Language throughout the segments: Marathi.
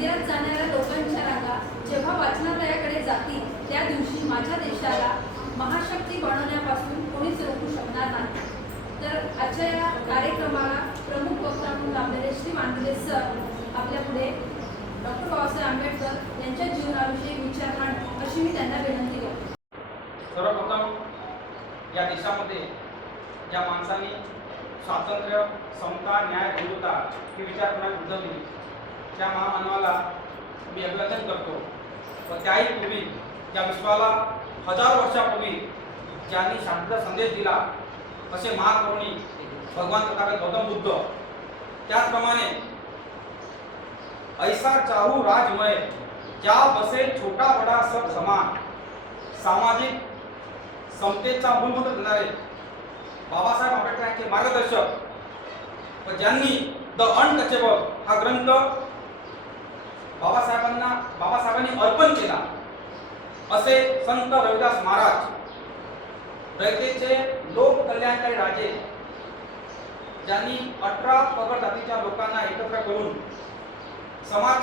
मंदिरात जाणाऱ्या लोकांच्या रांगा जेव्हा वाचनालयाकडे जातील त्या दिवशी माझ्या देशाला महाशक्ती बनवण्यापासून कोणीच रोखू शकणार नाही. तर आजच्या या कार्यक्रमाला प्रमुख वक्ता म्हणून लाभलेले श्री मांडले सर आपल्या पुढे डॉक्टर बाबासाहेब आंबेडकर यांच्या जीवनाविषयी विचार मांडतील अशी मी त्यांना विनंती करतो. सर्वप्रथम या देशामध्ये ज्या माणसांनी स्वातंत्र्य, समता, न्याय, बंधुता ही विचारप्रणाली रुजवली त्या महामानवाला मी अभिवादन करतो. व त्याही पूर्वी या विश्वाला हजारो वर्षापूर्वी ज्यांनी शांतीचा संदेश दिला असे महाकरुणी भगवान तथागत गौतम बुद्ध, त्याचप्रमाणे ऐसा चाहू राजमय क्या बसे छोटा बडा सब समान, सामाजिक समतेचा मूलभूत देणारे बाबासाहेब आंबेडकरांचे मार्गदर्शक व ज्यांनी द अनटचेबल हा ग्रंथ बाबासाहेबांनी अर्पण केला असे संत रविदास महाराज, रयतेचे लोक कल्याणकारी राजे, ज्यांनी 18 पगड जातीच्या लोकांना एकत्र करून समाज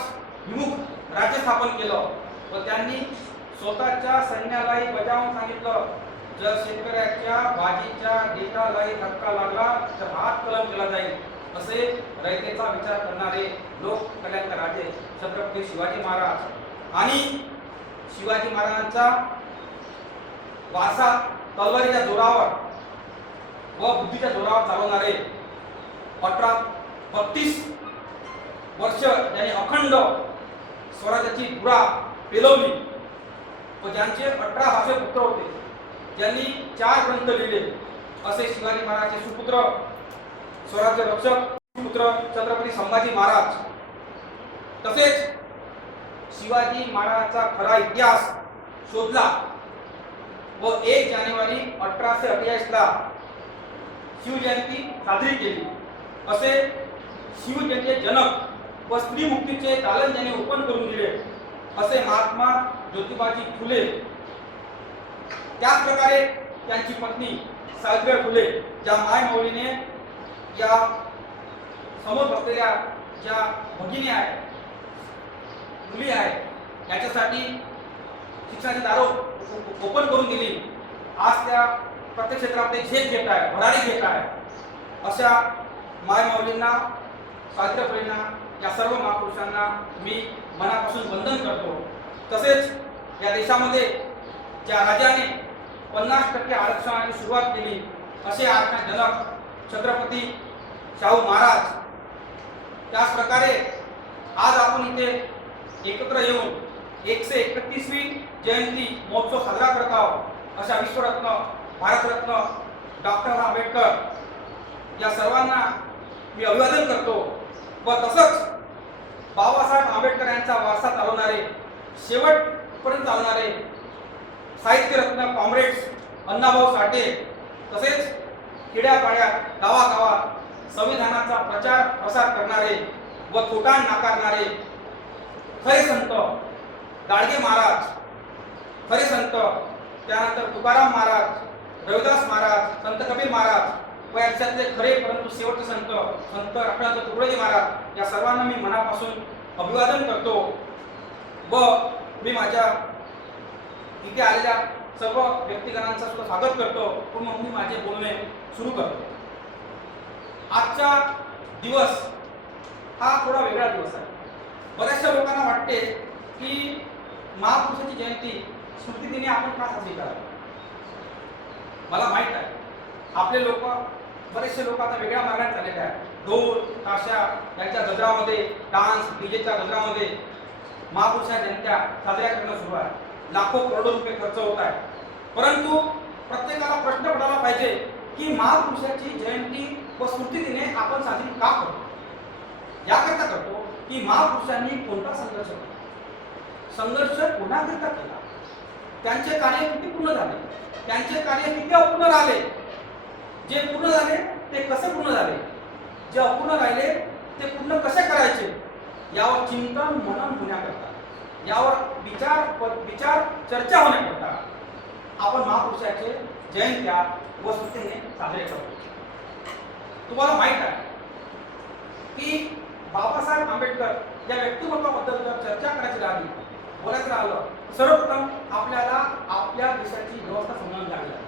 विमुख राज्य स्थापन केलं व त्यांनी स्वतःच्या सैन्यालाही बजावून सांगितलं, जर शेतकऱ्याच्या भाजीच्या देठालाही धक्का लागला तर हात कलम केला जाईल असे रयतेचा विचार करणारे लोक कल्याणकारी राजे छत्रपती शिवाजी महाराज आणि शिवाजी महाराजांचा वारसा तलवारीच्या जोरावर व बुद्धीच्या जोरावर चालवणारे 32 वर्ष ज्यांनी अखंड स्वराज्याची धुरा पेलवली व ज्यांचे 18 भाषे पुत्र होते, ज्यांनी 4 ग्रंथ लिहिले असे शिवाजी महाराजांचे सुपुत्र स्वराज्य रक्षक पुत्र छत्रपती संभाजी महाराज, तसेच शिवाजी महाराजांचा खरा इतिहास शोधला व 1 जानेवारी 1848 ला शिवजयंती साजरी केली असे शिवजयंतीचे जनक व स्त्री मुक्तीचे दालन ज्यांनी ओपन करून दिले असे महात्मा ज्योतिबाजी फुले, त्याच प्रकारे त्यांची पत्नी सावित्रीबाई फुले, ज्या मायमौलीने या समोर बसलेल्या ज्या भगिनी आहेत, मुली आहेत, याच्यासाठी शिक्षणाची दारं ओपन करून दिली. आज त्या प्रत्येक क्षेत्रामध्ये झेप घेत आहे, भरारी घेत आहे. अशा मायमौलींना, सावित्रीबाई फुलेंना, या सर्व महापुरुषांना मी मनापासून वंदन करतो. तसेच या देशामध्ये ज्या राजाने 50% आरक्षणाची सुरुवात केली असे आरक्षण जनक छत्रपती शाहू महाराज, त्याच प्रकारे आज आपण इथे एकत्र येऊन 131वी जयंती महोत्सव साजरा करत आहोत. अशा विश्वरत्न, भारतरत्न डॉक्टर आंबेडकर या सर्वांना मी अभिवादन करतो. व तसंच बाबासाहेब आंबेडकर यांचा वारसा चालवणारे, शेवटपर्यंत चालणारे साहित्यरत्न कॉम्रेड्स अण्णाभाऊ साठे, तसेच खेड्यापाड्यात, गावागावात संविधानाचा प्रचार प्रसार करणारे व थोटांड नाकारणारे खरे संत गाडगे महाराज, खरे संत, त्यानंतर तुकाराम महाराज, रविदास महाराज, संत कबीर महाराज व याच्यातले खरे परंतु शेवटचे संत आपल्याला तुकडोजी महाराज, या सर्वांना मी मनापासून अभिवादन करतो. व मी माझ्या इथे आलेल्या सर्व व्यक्तिगणांचं सुद्धा स्वागत करतो. पण मग मी माझे बोलणे सुरू करतो. आजचा दिवस हा थोडा वेगळा दिवस आहे. बऱ्याचशा लोकांना वाटते की महापुरुषाची जयंती स्मृतिदिनी आपण का साजरी करावी. मला माहीत आहे आपले लोक, बरेचसे लोक आता वेगळ्या मार्गाने चाललेले आहेत. ढोल ताशा यांच्या गजरामध्ये, डान्स डीजेच्या गजरामध्ये महापुरुषाच्या जयंत्या साजऱ्या करणं सुरू आहे. लाखो करोडो रुपये खर्च होत आहे. परंतु प्रत्येकाला प्रश्न पडायला पाहिजे की महापुरुषाची जयंती व स्मृतिदिने आपण साजरी का करतो. याकरता करतो की महापुरुषांनी कोणता संघर्ष केला, संघर्ष कोणाकरिता केला, त्यांचे कार्य किती पूर्ण झाले, त्यांचे कार्य किती अपूर्ण राहिले, जे पूर्ण झाले ते कसे पूर्ण झाले, जे अपूर्ण राहिले ते पूर्ण कसे करायचे, यावर चिंतन मनन होण्याकरता, यावर विचार चर्चा होण्याकरता आपण महापुरुषाचे जयंत्या व स्मृतिदिने साजरे करतो. तुम्हाला माहित आहे की बाबासाहेब बाबासाहेब आंबेडकर या व्यक्तिमत्वाबद्दल जर चर्चा करायची राहिली, बोलायचं राहिलं, सर्वप्रथम आपल्याला आपल्या देशाची व्यवस्था समजून घ्यावी लागेल.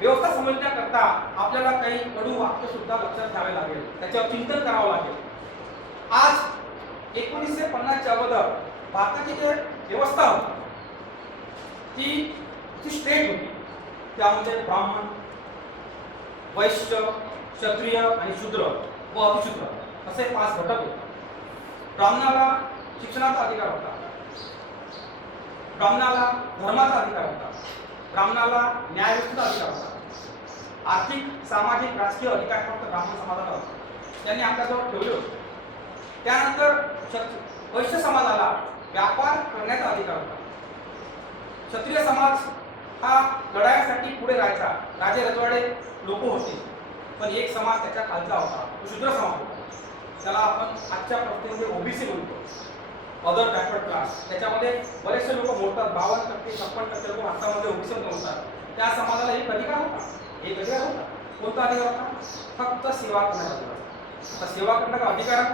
व्यवस्था समजण्याकरता आपल्याला काही कडू वाक्य सुद्धा लक्षात घ्यावे लागेल, त्याच्यावर चिंतन करावं लागेल. आज 1950च्या अगोदर भारताची जी व्यवस्था होती ती स्ट्रेट होती. त्यामध्ये ब्राह्मण, वैश्य, क्षत्रिय आणि शूद्र व अतिशूद्र असे 5 घटक होते. ब्राह्मणाला शिक्षणाचा अधिकार होता, ब्राह्मणाला धर्माचा अधिकार होता, ब्राह्मणाला न्यायव्यवस्थेचा अधिकार होता. आर्थिक, सामाजिक, राजकीय अधिकार फक्त ब्राह्मण समाजाला होते, त्यांनी आपल्याजवळ ठेवले होते. त्यानंतर वैश्य समाजाला व्यापार करण्याचा अधिकार होता. क्षत्रिय समाज हा लढाईसाठी पुढे राहायचा, राजे रजवाडे लोक होते, पण एक समाज त्याच्या खालचा होता, तो शूद्र समाज होता. त्याला आपण आजच्या परिस्थितीमध्ये ओबीसी म्हणतो, अदर बॅकवर्ड क्लास. त्याच्यामध्ये बरेचसे लोक मोडतात, 52%, 56% लोक भारतामध्ये ओबीसी मोडतात. त्या समाजाला एक अधिकार होता, एक अधिकार होता. कोणता अधिकार होता? फक्त सेवा करण्याचा अधिकार. आता सेवा करण्याचा अधिकार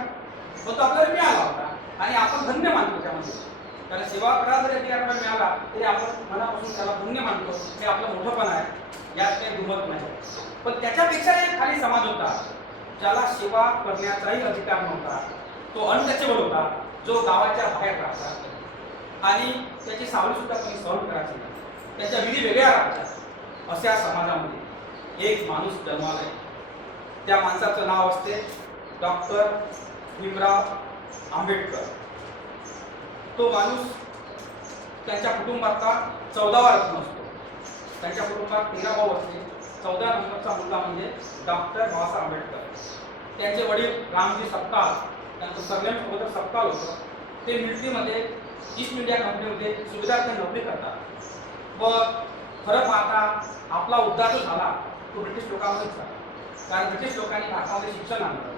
तो आपल्याला मिळाला होता आणि आपण धन्य मानतो त्यामध्ये. त्याला सेवा करायला जरी अधिकार मिळाला तरी आपण मनापासून त्याला धन्य मानतो, हे आपलं मोठंपण आहे, यात काही दुमत नाही. पण त्याच्यापेक्षा एक खाली समाज होता ज्याला सेवा करण्याचाही अधिकार नव्हता. तो अनटचेबल होता, जो गावाच्या बाहेर राहतात आणि त्याची सावली सुद्धा कोणी सहन करायची नाही, त्याच्या विधी वेगळ्या राहायच्या. अशा समाजामध्ये एक माणूस जन्माला आहे. त्या माणसाचं नाव असते डॉक्टर भीमराव आंबेडकर. तो माणूस त्यांच्या कुटुंबाचा 14वा रत्न असतो. त्यांच्या कुटुंबात 13 भाऊ असते. 14 नंबरचा मुलगा म्हणजे डॉक्टर बाबासाहेब आंबेडकर. त्यांचे वडील रामजी सपकाळ, त्यांचं सरनेम अगोदर सपकाळ होतं. ते मिलिटरीमध्ये ईस्ट इंडिया कंपनीमध्ये सुभेदार नोकरी करतात व खरं पाहता आपला उद्धार जो झाला तो ब्रिटिश लोकांमध्येच झाला. कारण ब्रिटिश लोकांनी भारतामध्ये शिक्षण आणलं.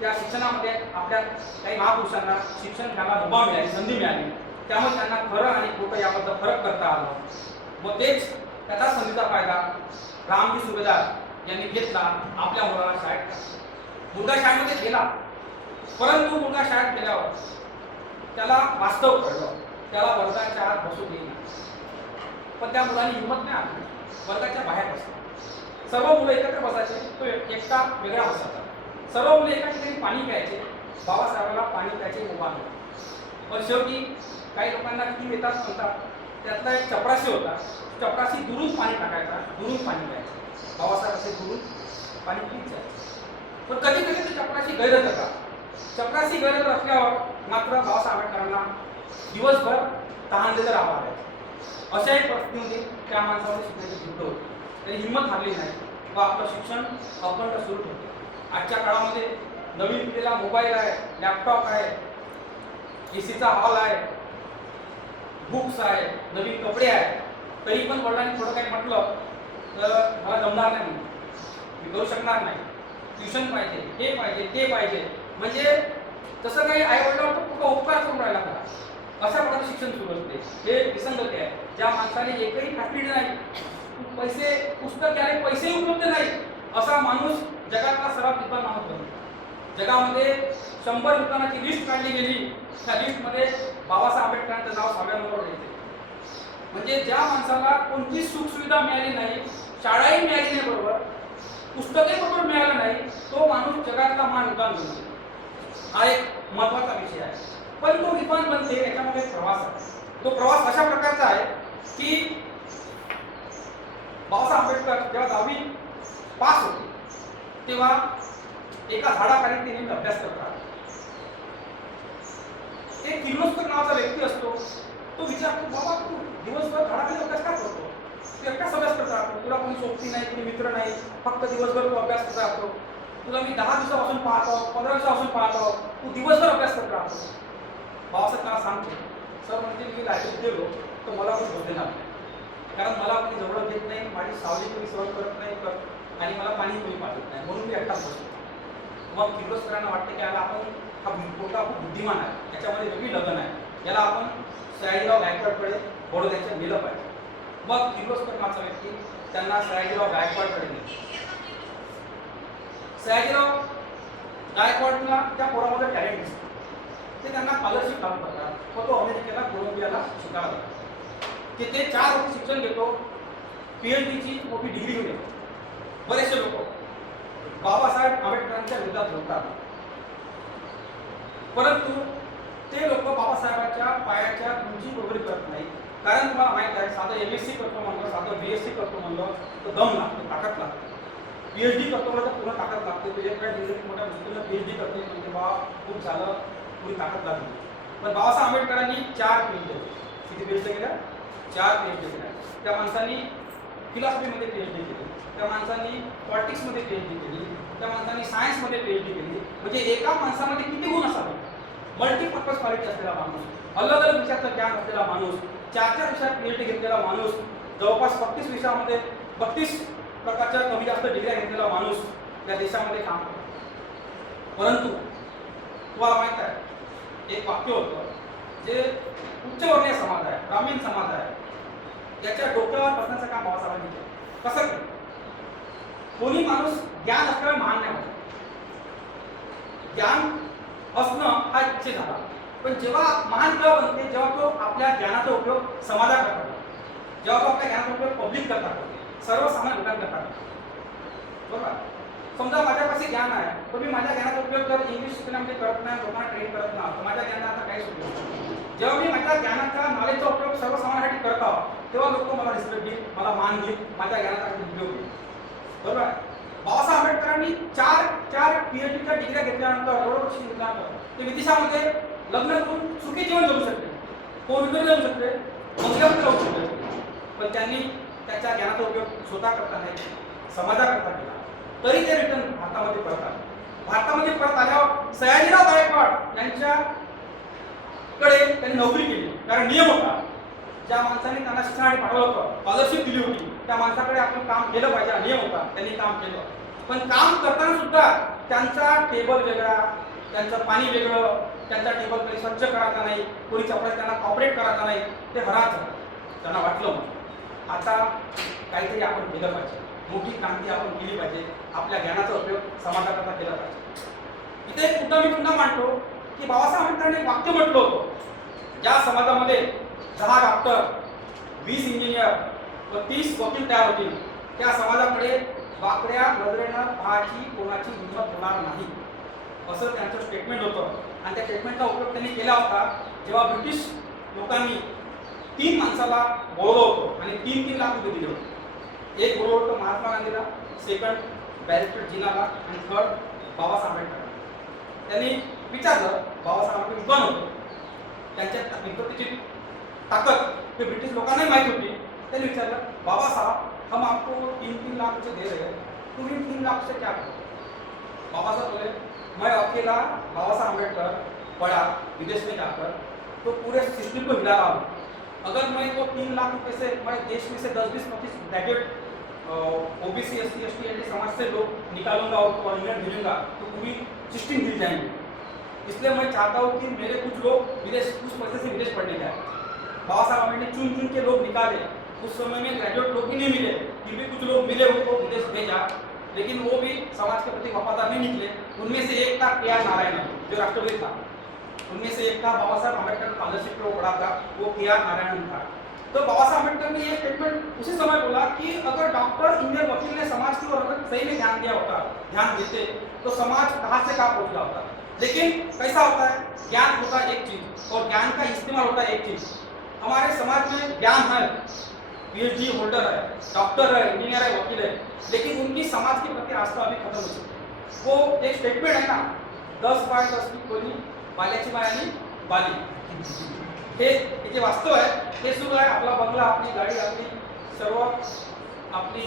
त्या शिक्षणामध्ये आपल्या काही महापुरुषांना शिक्षण घ्यायला मुभा मिळाली, संधी मिळाली. त्यामुळे त्यांना खरं आणि खोटं याबद्दल फरक करता आलं व तेच त्याचा संधीचा फायदा रामजी सुभेदार यांनी घेतला. आपल्या मुलाला शाळेत टाकलं. मुलगा शाळेमध्ये गेला, परंतु मुलगा शाळेत गेल्यावर त्याला वास्तव कळलं, त्याला वर्गाच्या आत बसू देईना. पण त्या मुलाने हिंमत नाही आणली, वर्गाच्या बाहेर बसला. सर्व मुलं एकत्र बसायचे, तो एकटा वेगळा बसायचा. सर्व मुले एका ठिकाणी पाणी प्यायचे, बाबासाहेबांना पाणी प्यायचे मुभा मिळाली. पण शेवटी काही लोकांना टीम येतात म्हणतात, त्यातला एक चपराशी होता. चपराशी दुरून पाणी टाकायचा, दुरून पाणी प्यायचं. बाबासाहेब असे दुरून पाणी पीत जायचे. पण कधी कधी ते चपराशी गैरत होता. चपराशी गैरत असल्यावर मात्र बाबासाहेब आंबेडकरांना दिवसभर तहानलेलं राहावं लागायचं. अशा एक परिस्थितीमध्ये त्या माणसामध्ये शिकण्याची जिद्द होती. त्यांनी हिंमत हारली नाही व आपलं शिक्षण अखंड सुरू ठेवलं. आजच्या काळामध्ये नवीन पिढीला मोबाईल आहे, लॅपटॉप आहे, एसीचा हॉल आहे, बुक्स आहे, नवीन कपडे आहेत. तरी पण वडिलांनी थोडं काही म्हटलं तर मला जमणार नाही, मी करू शकणार नाही, ट्युशन पाहिजे, हे पाहिजे, ते पाहिजे. म्हणजे तसं काही आई वडिलांवर खूप उपकार करून राहिला करा. अशा प्रकारचे शिक्षण सुरू असते. हे विसंगती आहे. ज्या माणसाने एकही फॅसिलिटी नाही, पैसे पुस्तक घ्यायला पैसेही उपलब्ध नाही, असा माणूस जगातला सर्वात विद्वान माणूस बनतो. जगामध्ये 100 विद्वानाची लिस्ट काढली गेली, त्या लिस्टमध्ये बाबासाहेब आंबेडकरांचं नाव 6व्या नंबरवर येते. म्हणजे ज्या माणसाला कोणतीच सुखसुविधा मिळाली नाही, शाळाही मिळाली नाही बरोबर, पुस्तकही बरोबर मिळालं नाही, तो माणूस जगातला महान विद्वान बनतो. हा एक महत्वाचा विषय आहे. पण तो विद्वान बनते याच्यामध्ये प्रवास आहे. तो प्रवास अशा प्रकारचा आहे की बाबासाहेब आंबेडकर जेव्हा 10वी पास होते तेव्हा एका झाडाखाली ते नेहमी अभ्यास करतात. एक किर्लोस्कर नावाचा व्यक्ती असतो. तो विचारतो, बाबा तू दिवसभर झाडाखाली अभ्यास का करतो? तू एकटाच अभ्यास करत राहतो, तुला कोणी सोबती नाही, कोणी मित्र नाही, फक्त दिवसभर तू अभ्यास करत राहतो. तुला मी 10 दिवसापासून पाहतो, 15 दिवसापासून पाहतो, तू दिवसभर अभ्यास करत राहतो. बाबासाहेब त्याला सांगतो, सर म्हणजे मी लायब्ररीत गेलो तर मला कोणी झोप देणार नाही, कारण मला कोणी जवळ घेत नाही, माझी सावली कोणी सहन करत नाही आणि मला पाणी कोणी पाठवत नाही, म्हणून मी एकटाच बसतो. मग किर्लोस्करांना वाटतं की याला आपण हा पोटा खूप बुद्धिमान आहे, याच्यामध्ये वेगळी लगन आहे, याला आपण सयाजीराव गायकवाडकडे बडोद्याच्या नेलं पाहिजे. मग किर्लोस्कर नावाचा व्यक्ती त्यांना सयाजीराव गायकवाडकडे नेलं. सयाजीराव गायकवाडला त्या पोरामध्ये स्कॉलरशिप लागू करतात व तो अमेरिकेला कोलंबियाला शिकायला जातो. तिथे 4 वर्ष शिक्षण घेतो, PhDची मोठी डिग्री घेऊन येतो. बरेचसे लोक बाबासाहेब आंबेडकरांच्या विरोधात लढतात, परंतु ते लोक बाबासाहेबांच्या पायाच्या उंची वगैरे करत नाही. कारण तुम्हाला माहित आहे, साधं MSc करतो म्हणलं, साधं BSc करतो म्हणलं तर दम लागतो, ताकद लागते. PhD करतो म्हणलं तर पूर्ण ताकद लागते. तुझ्या काय डिग्री मोठ्या मुश्किलनं PhD करते म्हणजे बा खूप झालं, पुरी ताकद लागली. पण बाबासाहेब आंबेडकरांनी 4 PhD किती PhD केल्या? 4 PhD केल्या. त्या माणसांनी फिलॉसॉफीमध्ये PhD केली, त्या माणसांनी पॉलिटिक्समध्ये PhD केली, त्या माणसांनी सायन्समध्ये PhD केली. म्हणजे एका माणसामध्ये किती गुण असावे? मल्टीपर्पज क्वालिटी असलेला माणूस, अलग अलग विषयाचं ज्ञान असलेला माणूस, 4 विषयात PhD घेतलेला माणूस, जवळपास 32 विषयामध्ये 32 प्रकारच्या कमी जास्त डिग्र्या घेतलेला माणूस या देशामध्ये काम करतो. परंतु तुम्हाला माहित आहे, एक वाक्य होतं जे उच्चवर्णीय समाज आहे, ग्रामीण समाज आहे, याच्या डोक्यावर बसण्याचं काम बाबासाहेबांनी केलं. कसं केलं? कोणी माणूस ज्ञान असल्यावर महान नाही होत. ज्ञान असणं हा इच्छे झाला, पण जेव्हा महान केव्हा बनते? जेव्हा तो आपल्या ज्ञानाचा उपयोग समाजात करतो, जेव्हा तो आपल्या ज्ञानाचा उपयोग पब्लिक करता करतो, सर्वसामान्य लोकांकरता करतो. बरोबर? समजा माझ्यापाशी ज्ञान आहे, पण मी माझ्या ज्ञानाचा उपयोग जर इंग्लिश शिकण्यामध्ये करत नाही, लोकांना ट्रेन करत नाही, तर माझ्या ज्ञानाचा काहीच उपयोग नाही. जेव्हा मी माझ्या ज्ञानाचा नॉलेजचा उपयोग सर्वसामान्यांसाठी करत आहोत, तेव्हा लोक मला रिस्पेक्ट देईल, मला मान देईल, माझ्या ज्ञानाचा उपयोग होईल. बरोबर? बाबासाहेब आंबेडकरांनी 4 PhDच्या डिग्र्या घेतल्यानंतर वर्ष घेतल्यानंतर ते विदेशामध्ये लग्न करून सुखी जीवन जगू शकते, कोविडमध्ये जगू शकते, मंगळामध्ये राहू शकते. पण त्यांनी त्याच्या ज्ञानाचा उपयोग स्वतः करता नाही, समाजाकरता केला. तरी ते रिटर्न भारतामध्ये परत आले. भारतामध्ये परत आल्यावर सयाजीराव गायकवाड यांच्याकडे त्यांनी नोकरी केली. कारण नियम होता, ज्या माणसाने त्यांना शिक्षणासाठी पाठवलं होतं, स्कॉलरशिप दिली होती, त्या माणसाकडे आपण काम केलं पाहिजे, नियम होता. त्यांनी काम केलं, पण काम करताना सुद्धा त्यांचा टेबल वेगळा, त्यांचं पाणी वेगळं, त्यांचा टेबल कधी स्वच्छ करायचा नाही, कोणी चपरात त्यांना कॉपरेट करायचा नाही. ते हराच झालं. त्यांना वाटलं आता काहीतरी आपण केलं पाहिजे, मोठी क्रांती आपण केली पाहिजे, आपल्या ज्ञानाचा उपयोग समाजाकरता केला पाहिजे. इथे एक मुद्दा मी पुन्हा मांडतो की बाबासाहेब आंबेडकरांनी वाक्य म्हटलं होतं, ज्या समाजामध्ये 10 डॉक्टर, 20 इंजिनियर व 30 वकील तयार होतील, त्या समाजाकडे वाकड्या नजरेनं पाहायची कोणाची हिंमत होणार नाही, असं त्यांचं स्टेटमेंट होतं. आणि त्या स्टेटमेंटचा उपयोग त्यांनी केला होता जेव्हा ब्रिटिश लोकांनी 3 माणसाला बोलवलं होतं आणि 3 लाख रुपये दिले होते. एक बोलवलं होतं महात्मा गांधीला, सेकंड बॅरिस्टर जिनाला आणि थर्ड बाबासाहेब आंबेडकर. त्यांनी विचारलं, बाबासाहेब आंबेडकर विद्वान होते, त्यांच्या विद्वत्तेची ताकद ते ब्रिटिश लोकांनाही माहिती होती. त्यांनी विचारलं, बाबा साहब हम आपको 3 लाख रुपये दे रहे हैं, तुम इन 3 लाख से क्या करो? बाबा साहब बोले, मैं अकेला बाबा साहब अम्बेडकर पढ़ा विदेश में जाकर, तो पूरे सिस्टम को हिला रहा हूँ. अगर मैं वो 3 लाख रुपए से मैं देश में से 10-20-25 ग्रेजुएट OBC SC ST समाज से लोग निकालूंगा और इंग्लैंड भेजूंगा तो पूरी सिस्टम हिल जाएंगे. इसलिए मैं चाहता हूँ कि मेरे कुछ लोग विदेश, कुछ पैसे से विदेश पढ़ने जाए. बाबा साहब आंबेडकर ने चुन के लोग निकाले. उस समय में ग्रेजुएट लोग भी नहीं मिले, फिर भी कुछ लोग मिले, उनको विदेश भेजा, लेकिन वो भी समाज के प्रति वफादार नहीं निकले. उनमें से एक था KR नारायण, जो राष्ट्रपति था. उनमें से एक था बाबा साहब आंबेडकर स्कॉलरशिप को पढ़ा था, वो KR नारायण था. तो बाबा साहब आंबेडकर ने ये स्टेटमेंट उसी समय बोला कि अगर डॉक्टर, इंजीनियर, वकील ने समाज की ओर अगर सही में ध्यान दिया होता, ध्यान देते, तो समाज कहाँ से कहाँ पहुँच गया होता. लेकिन कैसा होता है, ज्ञान होता है एक चीज और ज्ञान का इस्तेमाल होता है एक चीज. हमारे समाज में ज्ञान है, PhD होल्डर है, डॉक्टर है, इंजीनियर है, वकील है, लेकिन उनकी समाज के प्रति आस्था अभी खत्म हो चुकी है. वो एक स्टेटमेंट है ना, 10/10 की कोणी बाल्याची बायानी बाली, हे जे वास्तव आहे ते सुरू आहे. आपला बंगला, आपली गाडी, आपली सर्व आपली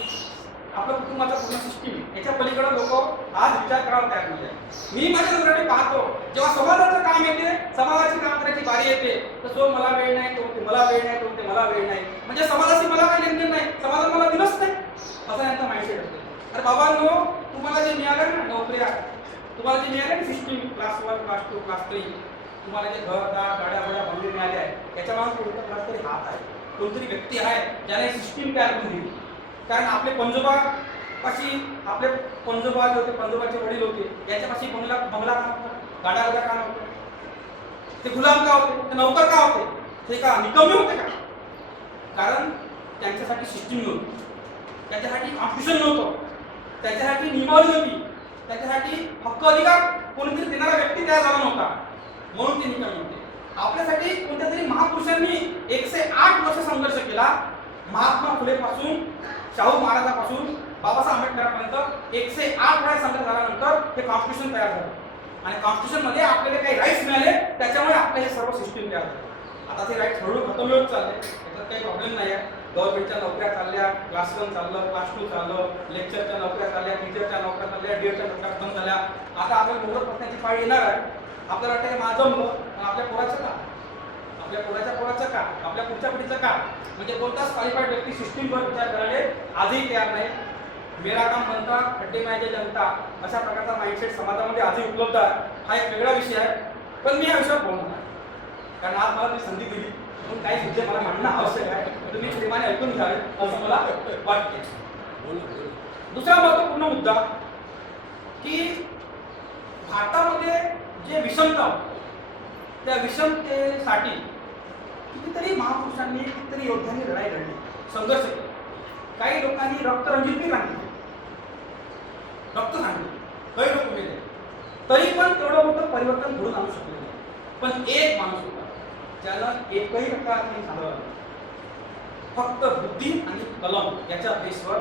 आपल्या कुटुंबाचा पूर्ण सिस्टीम, याच्या पलीकडे लोक आज विचार करायला तयार नाही. मी माझ्या नजरेने पाहतो, जेव्हा समाजाचं काम येते, समाजाची काम करायची बारी येते, तर तो मला वेळ नाही, तो मला वेळ नाही, तो मला वेळ नाही, म्हणजे समाजाशी मला काही लेनदेन नाही, समाजात मला दिलंच नाही, असं यांचा माइंडसेट असते. अरे बाबांनो, तुम्हाला जे मिळालं ना नोकऱ्या, तुम्हाला जे मिळाले ना सिस्टीम, क्लास 1, क्लास 2, क्लास 3, तुम्हाला जे घरदार, गाड्या बड्या बंगले मिळाले आहे, याच्यामागे कोणता क्लास तरी हात आहे, कोणतरी व्यक्ती आहे ज्याने सिस्टीम तयार करून दिली. कारण आपले पंजोबा पाशी, आपले पंजोबा जे होते, पंजोबाचे वडील होते, याच्यापाशी बंगला का नव्हता, गाड्या का नव्हतं. ते गुलाम का होते, ते नौकर का होते, ते का निकम्मे होते का? कारण त्यांच्यासाठी सिस्टीम नव्हती, त्याच्यासाठी कॉन्स्टिट्यूशन नव्हतं, त्याच्यासाठी नियमावली नव्हती, त्याच्यासाठी हक्क अधिकार कोणीतरी देणारा व्यक्ती तयार झाला नव्हता, म्हणून ते निकम्मे होते. आपल्यासाठी कोणत्या तरी महापुरुषांनी 108 वर्ष संघर्ष केला. महात्मा फुले पासून, शाहू महाराजांपासून बाबासाहेब आंबेडकरांपर्यंत 108 वेळा संघर्ष झाल्यानंतर हे कॉन्स्टिट्यूशन तयार झालं. आणि कॉन्स्टिट्यूशन मध्ये आपल्याला काही राईट्स मिळाले, त्याच्यामुळे आपले हे सर्व सिस्टीम तयार झाले. आता ते राईट्स हळूहळू खतम होत चालले, त्याच्यात काही प्रॉब्लेम नाही आहे. गव्हर्नमेंटच्या नोकऱ्या चालल्या, क्लासरूम चाललं, क्लास 2 चाललं, लेक्चरच्या नोकऱ्या चालल्या, टीचरच्या नोकऱ्या चालल्या, डीएडच्या नोकऱ्या खतम झाल्या. आता आपल्याला मोठं प्रश्नाची पाळी येणार आहे. आपल्याला वाटतं हे माझं मुलं, पण आपल्या पोराचं का? आपल्या पोराचं का? आपल्या पुढच्या पिढीचं का? म्हणजे कोणताच क्वालिफाईड व्यक्ती सिस्टीमवर विचार करायला आजही तयार नाही. मेरा काम बनता खड्डे माझे जनता, अशा प्रकारचा माइंडसेट समाजामध्ये आजही उपलब्ध आहे. हा एक वेगळा विषय आहे, पण मी या विषयावर बोलणार आहे कारण आज मला ती संधी दिली म्हणून काही मुद्दे मला मांडणं आवश्यक आहे. तुम्ही प्रेमाने ऐकून घ्यावे असं मला वाटते. दुसरा महत्त्वपूर्ण मुद्दा की भारतामध्ये जे विषमता होती, त्या विषमतेसाठी कितीतरी महापुरुषांनी, कितीतरी योद्ध्यांनी लढाई लढली, संघर्ष केला. काही लोकांनी रक्तरंजित क्रांती केली, रक्त सांगितले, काही लोक मेले, तरी पण तेवढं मोठं परिवर्तन घडून आणू शकले नाही. पण एक माणूस होता ज्यानं एकही टक्का झालं, फक्त बुद्धी आणि कलम याच्या बेसवर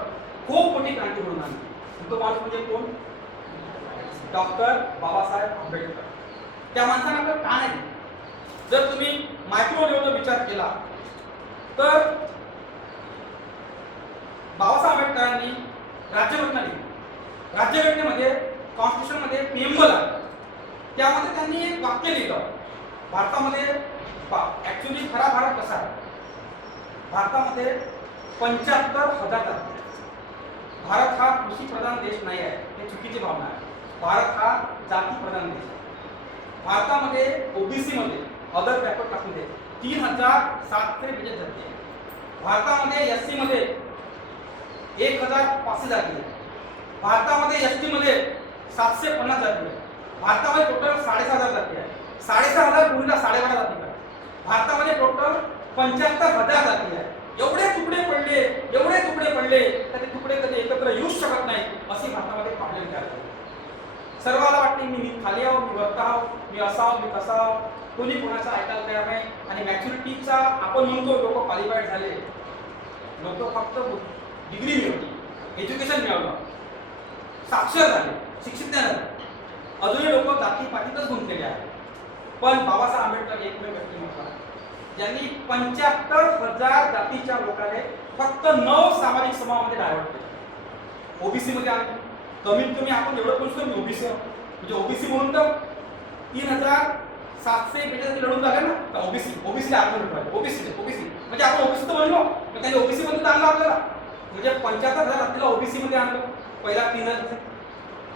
खूप मोठी क्रांती घडून आणली. तो माणूस म्हणजे कोण? डॉक्टर बाबासाहेब आंबेडकर. त्या माणसाने आपलं का नाही? जर तुम्ही मायक्रो लेवलचा विचार केला तर बाबासाहेब आंबेडकरांनी राज्यघटना लिहिली. राज्यघटनेमध्ये कॉन्स्टिट्यूशनमध्ये प्रिएम्बल आहे, त्यामध्ये त्यांनी एक वाक्य लिहिलं. भारतामध्ये ऍक्च्युली खरा भारत कसा आहे? भारतामध्ये 75,000 जाती. भारत हा कृषी प्रधान देश नाही आहे, हे चुकीची भावना आहे. भारत हा जाती प्रधान देश आहे. भारतामध्ये ओबीसी मध्ये अदर बॅकवर्ड क्लासमध्ये 3,745 जाती आहे. भारतामध्ये एससी मध्ये 1,500 जाती आहे. भारतामध्ये एसटी मध्ये 750 जाती आहे. भारतामध्ये टोटल 6,500 जाती आहे. 6,500 गुणिले 12.5 जाती आहे. भारतामध्ये टोटल 75,000 जाती आहे. एवढे तुकडे पडले तर ते तुकडे कधी एकत्र येऊच शकत नाही, अशी भारतामध्ये प्रॉब्लेम तयार झाली. सर्वाला वाटते मी खाली आहो, मी वरता आहो, मी असाव, मी कसा आहो, कोणी कोणाचं ऐकायला तयार नाही. आणि मॅच्युरिटीचा आपण म्हणतो लोक क्वालिफाईड झाले, लोक फक्त डिग्री मिळवली, एज्युकेशन मिळवलं, साक्षर झाले, शिक्षित झाले, अजूनही लोक जातीपातीतच गुंतलेले आहेत. पण बाबासाहेब आंबेडकर एकमेव व्यक्तिमत्व आहे ज्यांनी 75,000 जातीच्या लोकांना फक्त 9 सामाजिक समूहामध्ये डायव्हर्ट केलं. ओबीसी मध्ये आले, कमीत कमी आपण एवढं बोलतो मी ओबीसी म्हणजे ओबीसी म्हणून तर 3,745 लढून झाले ना. ओबीसी आपण ओबीसी म्हणजे आपण ओबीसी तर म्हणलो, पण त्यांनी ओबीसी मध्ये आणलं आपल्याला. म्हणजे 75,000 जातीला ओबीसी मध्ये आणलं, पहिला 3,000.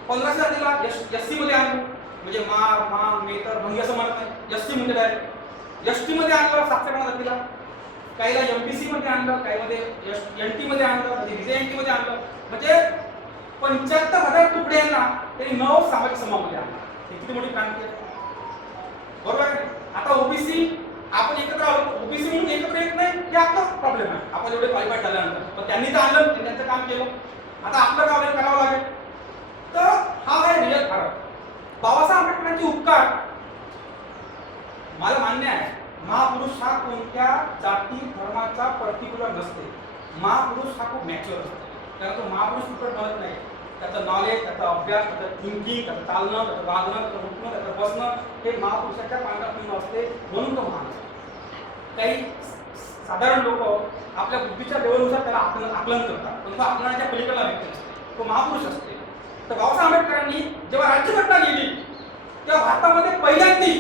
1500 जातीला एससी मध्ये आणलं, म्हणजे मा मेतर भंगी असं म्हणत नाही, एससी मध्ये डायरेक्ट एसटी मध्ये आणलं. 750 जातीला काहीला एमपीसी मध्ये आणलं, काही मध्ये एनटी मध्ये आणलं, कधी एनटी मध्ये आणलं. म्हणजे 75,000 तुकड्यांना त्यांनी 9 सामाजिक समूहामध्ये आणलं. ही किती मोठी क्रांती आहे, बरोबर आहे? आता ओबीसी आपण एकत्र आलो, ओबीसी म्हणून एकत्र येत नाही हे आपला प्रॉब्लेम आहे. आपण एवढे क्वालिफाईड झाल्यानंतर, पण त्यांनी तर आणलं, त्यांनी त्यांचं काम केलं. आता आपलं काम करावं लागेल. तर हा आहे रिअल फरक. बाबासाहेब आंबेडकरांचे उपकार मला मान्य आहे. महापुरुष हा कोणत्या जाती धर्माचा पर्टिक्युलर नसते. महापुरुष हा खूप मॅच्युअर असतो, कारण तो महापुरुष कुठं कळत नाही. त्याचं नॉलेज, त्याचा अभ्यास, त्याचं थिंकिंग, त्याचं चालणं, त्याचं वागणं, त्याचं उठणं, त्याचं बसणं हे महापुरुषाच्या पांढऱ्या असते, म्हणून तो महान असतो. काही साधारण लोक आपल्या बुद्धीच्या लेवलनुसार त्याला आकलन करतात, पण तो आकलनाच्या पलीकडला व्यक्ती असते, तो महापुरुष असते. तर बाबासाहेब आंबेडकरांनी जेव्हा राज्यघटना लिहिली तेव्हा भारतामध्ये पहिल्यांदी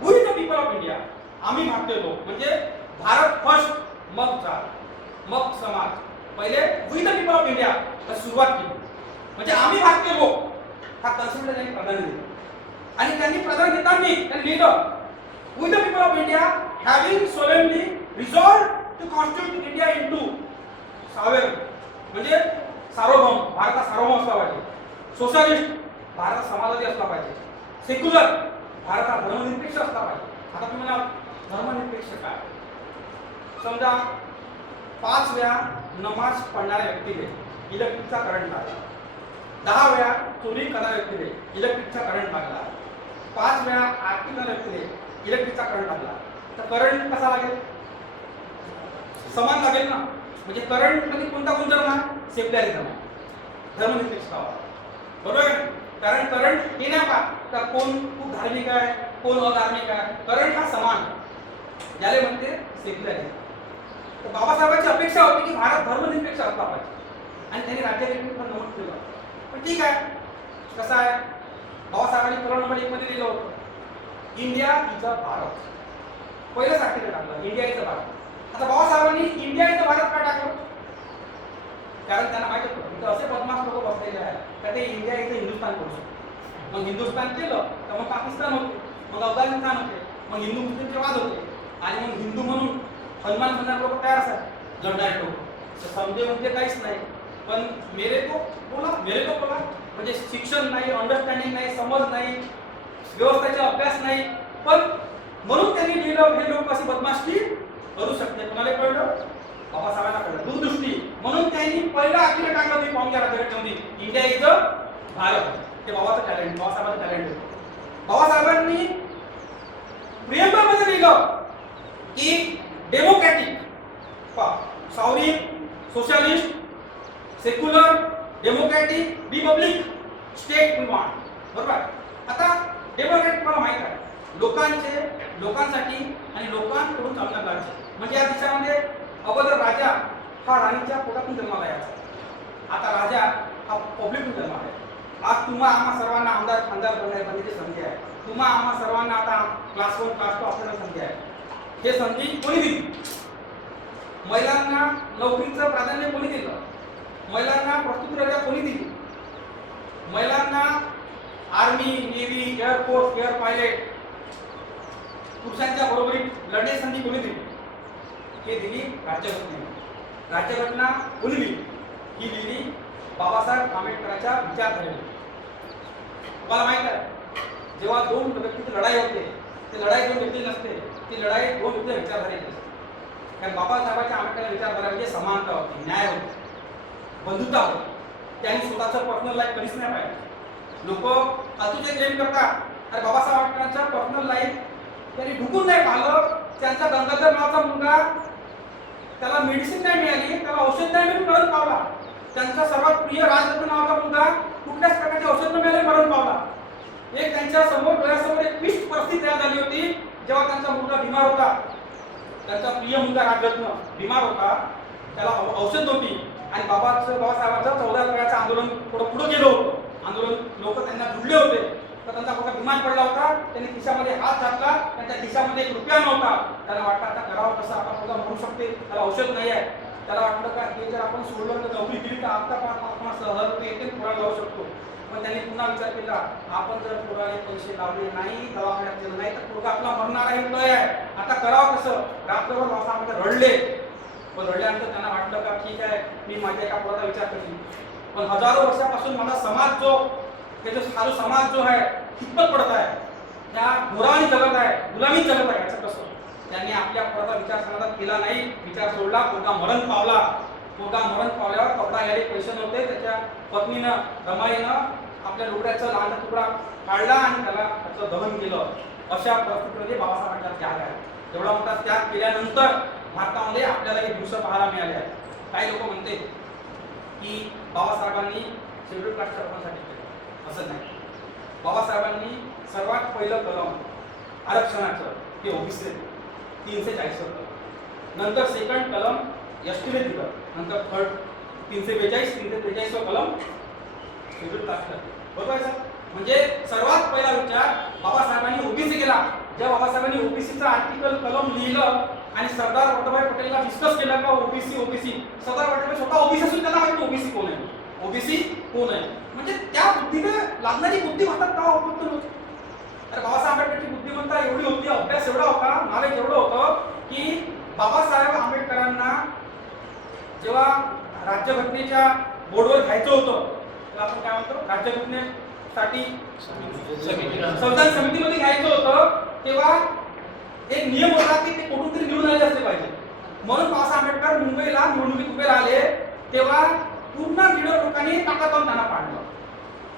we the people of India, आम्ही भारतीय लोक, म्हणजे भारत फर्स्ट, मग जात, मग समाज, पहिले we the people of India सुरुवात केली. म्हणजे आम्ही भारतीय लोक हा कन्सेप्ट त्यांनी प्राधान्य दिलं. आणि त्यांनी प्राधान्य देताना त्यांनी लिहिलं we the people of India having solemnly resolve to constitute India into sovereign, म्हणजे सार्वभौम, भारत सार्वभौम असला पाहिजे. सोशलिस्ट, भारत समाजवादी असला पाहिजे. सेक्युलर, भारत धर्मनिरपेक्ष असला पाहिजे. आता तुम्हाला धर्मनिरपेक्ष काय? समजा 5 वेळा नमाज पढणाऱ्या व्यक्तीने इलेक्ट्रिकचा करंट लागला, 10 वेळा चोरी करणाऱ्या व्यक्तीने इलेक्ट्रिकचा करंट लागला, 5 वेळा आरती करणाऱ्या व्यक्तीने इलेक्ट्रिकचा करंट लागला, तर करंट कसा लागेल? समान लागेल ना. म्हणजे करंट मध्ये कोणता गुणधर्म आहे? सेक्युलरिझम आहे, धर्मनिरपेक्ष बरोबर आहे. कारण करंट हे नाही का कोण खूप धार्मिक आहे कोण अधार्मिक आहे, करंट हा समान ज्याला म्हणते सेक्युलरिझम. तर बाबासाहेबांची अपेक्षा होती की भारत धर्मनिरपेक्ष असला पाहिजे आणि त्यांनी राज्यघटनेत पण नमूद केलं. पण ठीक आहे, कसं आहे, बाबासाहेबांनी कलम नंबर 1 मध्ये लिहिलं होतं इंडिया इज अ भारत. पहिलं आर्टिकल टाकलं इंडिया इज अ भारत. आता बाबासाहेबांनी इंडिया इज अ भारत का टाकलं? कारण त्यांना माहिती होतं इथं असे बदमाश लोक बसलेले आहेत का ते इंडिया इथं हिंदुस्थान करू शकतो. मग हिंदुस्थान केलं तर मग पाकिस्तान होते, मग अफगाणिस्तान होते, मग हिंदू मुस्लिमचे वाद होते आणि मग हिंदू म्हणून हनुमान म्हणणारे लोक तयार असतात, लढणारे लोक. समजे म्हणजे काहीच नाही, पण मेरे को बोला म्हणजे शिक्षण नाही, अंडरस्टँडिंग नाही, समज नाही, व्यवस्थेचा अभ्यास नाही, पण म्हणून त्यांनी लिहिलं हे लोक अशी बदमाशी करू शकते. कोणाला कळलं? बाबासाहेबांना कळलं, दूरदृष्टी. म्हणून त्यांनी पहिला आर्टिकल टाकलं होती फॉर्मच्या राज्यघटनेमध्ये इंडिया इज अ भारत. ते बाबाचं टॅलेंट, बाबासाहेबांचं टॅलेंट होतं. बाबासाहेबांनी प्रियंबल मध्ये लिहिलं की democratic, sovereign, socialist, secular, democratic, republic state we want. बरोबर. आता डेमोक्रॅटिक मला माहित आहे लोकांसाठी आणि लोकांकडून चालणारं राज्य. म्हणजे या देशामध्ये अगोदर राजा हा राणीच्या पोटातून जन्माला यायचा, आता राजा हा पब्लिकून जन्माला आहे. आज तुम्हा आम्हा सर्वांना आमदार बनण्याची संधी आहे. तुम्हा आम्हा सर्वांना आता क्लास 1 क्लास 2 असण्याची संधी आहे. हे संधी कोणी दिली? महिलांना नोकरीचं प्राधान्य कोणी दिलं? महिलांना प्रस्तुतीला कोणी दिली? महिलांना army, navy, air force, air pilot पुरुषांच्या बरोबरीत लढण्याची संधी कोणी दिली? हे दिली राज्यघटनेने. राज्यघटना कोणी लिहिली? ही लिहिली बाबासाहेब आंबेडकरांच्या विचारधारेने. तुम्हाला माहित आहे जेव्हा 2 व्यक्तीची लढाई होते ते लढाई 2 व्यक्ती नसते, ती लढाई 2 व्यक्तीच्या विचारधारेची असते. कारण बाबासाहेबांच्या आंबेडकरांच्या विचारधारेमध्ये समानता होती, न्याय होती, बंधुता होती. त्यांनी स्वतःचं पर्सनल लाईफ कधीच नाही पाहिजे. लोक अतिशय प्रेम करतात, आणि बाबासाहेब आंबेडकरांच्या पर्सनल लाईफ त्यांनी ढुकून नाही पाहिलं. त्यांचा गंगाधर नावाचा मुलगा, त्याला मेडिसिन नाही मिळाली, त्याला औषध नाही मिळून मरण पावला. त्यांचा सर्वात प्रिय राजरत्न नावाचा मुलगा कुठल्याच प्रकारचे औषध न मिळाले मरण पावला. एक त्यांच्या समोर डोळ्यासमोर एक क्लिष्ट परिस्थिती तयार झाली होती जेव्हा त्यांचा मुलगा बिमार होता. त्यांचा प्रिय मुलगा राजरत्न बिमार होता, त्याला औषध नव्हती आणि बाबासाहेबांचं 14 वयाचं आंदोलन पुढे गेलं होतं. आंदोलन लोक त्यांना जुळले होते, तर त्यांचा मुलगा बिमार पडला होता. त्यांनी खिशामध्ये हात घातला, त्यांच्या खिशामध्ये 1 रुपया नव्हता. त्याला वाटलं आता करावं कसं, आपला मुलगा मरू शकते, त्याला औषध नाही आहे. त्याला वाटलं का हे जर आपण सोडलं तर नोकरी दिली तर आता आपण सहज येते पुढे जाऊ शकतो. पण त्यांनी पुन्हा विचार केला, आपण जर पुढाने पैसे लावले नाही, दवाखान्यात गेलं नाही तर पुढे आपला मरणार आहे, तय आहे, आता करावं कसं. रात्रभर बाबासाहेब रडले, पण रडल्यानंतर त्यांना वाटलं का ठीक आहे मी माझ्या एका पुढाचा विचार करेन. पण हजारो वर्षापासून माझा समाज हा जो समाज जो आहे कितपत पडत आहे, त्या घोरावानी जगत आहे, गुलामीत जगत आहे. याचं कसं? त्यांनी आपल्या पुढाचा विचार समाजात केला नाही, विचार सोडला. पोरगा मरण पावला. पोरगा मरण पावल्यावर कपडा घ्यायला पैसे नव्हते. त्याच्या पत्नीनं रमाईनं आपल्या लुगड्याचा लहानसा तुकडा काढला आणि त्याला त्याचं दहन केलं. अशा परिस्थितीमध्ये बाबासाहेबांचा त्याग आहे. एवढा मोठा त्याग केल्यानंतर भारतामध्ये आपल्याला हे दिवस पाहायला मिळाले आहेत. काही लोक म्हणते की बाबासाहेबांनी शेड्यूल कास्टच्या लोकांसाठी केलं, असं नाही. बाबासाहेबांनी सर्वात पहिलं कलम आरक्षणाचं ते ओबीसी 340 होतं. नंतर सेकंड कलम एसटीने दिलं. नंतर थर्ड 342 कलम शेड्यूल कास्ट. बरोबर आहे सर? म्हणजे सर्वात पहिला विचार बाबासाहेबांनी ओबीसी केला. जेव्हा बाबासाहेबांनी ओबीसीचा आर्टिकल कलम लिहिलं आणि सरदार वल्लभभाई पटेलला डिस्कस केलं का ओबीसी, सरदार वल्लभभाई स्वतः ओबीसी असून त्यांना माहिती ओबीसी कोण आहे, ओबीसी कोण आहे. म्हणजे त्या बुद्धीने लागणारी बुद्धी भारतात का उपलब्ध नव्हती. तर बाबासाहेब आंबेडकरची बुद्धिमत्ता एवढी होती, अभ्यास एवढा होता, नॉलेज एवढं होतं की बाबासाहेब आंबेडकरांना जेव्हा राज्यघटनेच्या बोर्डवर घ्यायचं होतं, त्याला आपण काय म्हणतो राज्यघटनेसाठी संविधान समितीमध्ये घ्यायचं होतं, तेव्हा होता की ते कुठून तरी निवडून आले असले पाहिजे. म्हणून बाबासाहेब आंबेडकर मुंबईला निवडणुकीत उभे राहिले तेव्हा पूर्ण लीडर लोकांनी ताकद लावून त्यांना पाडलं.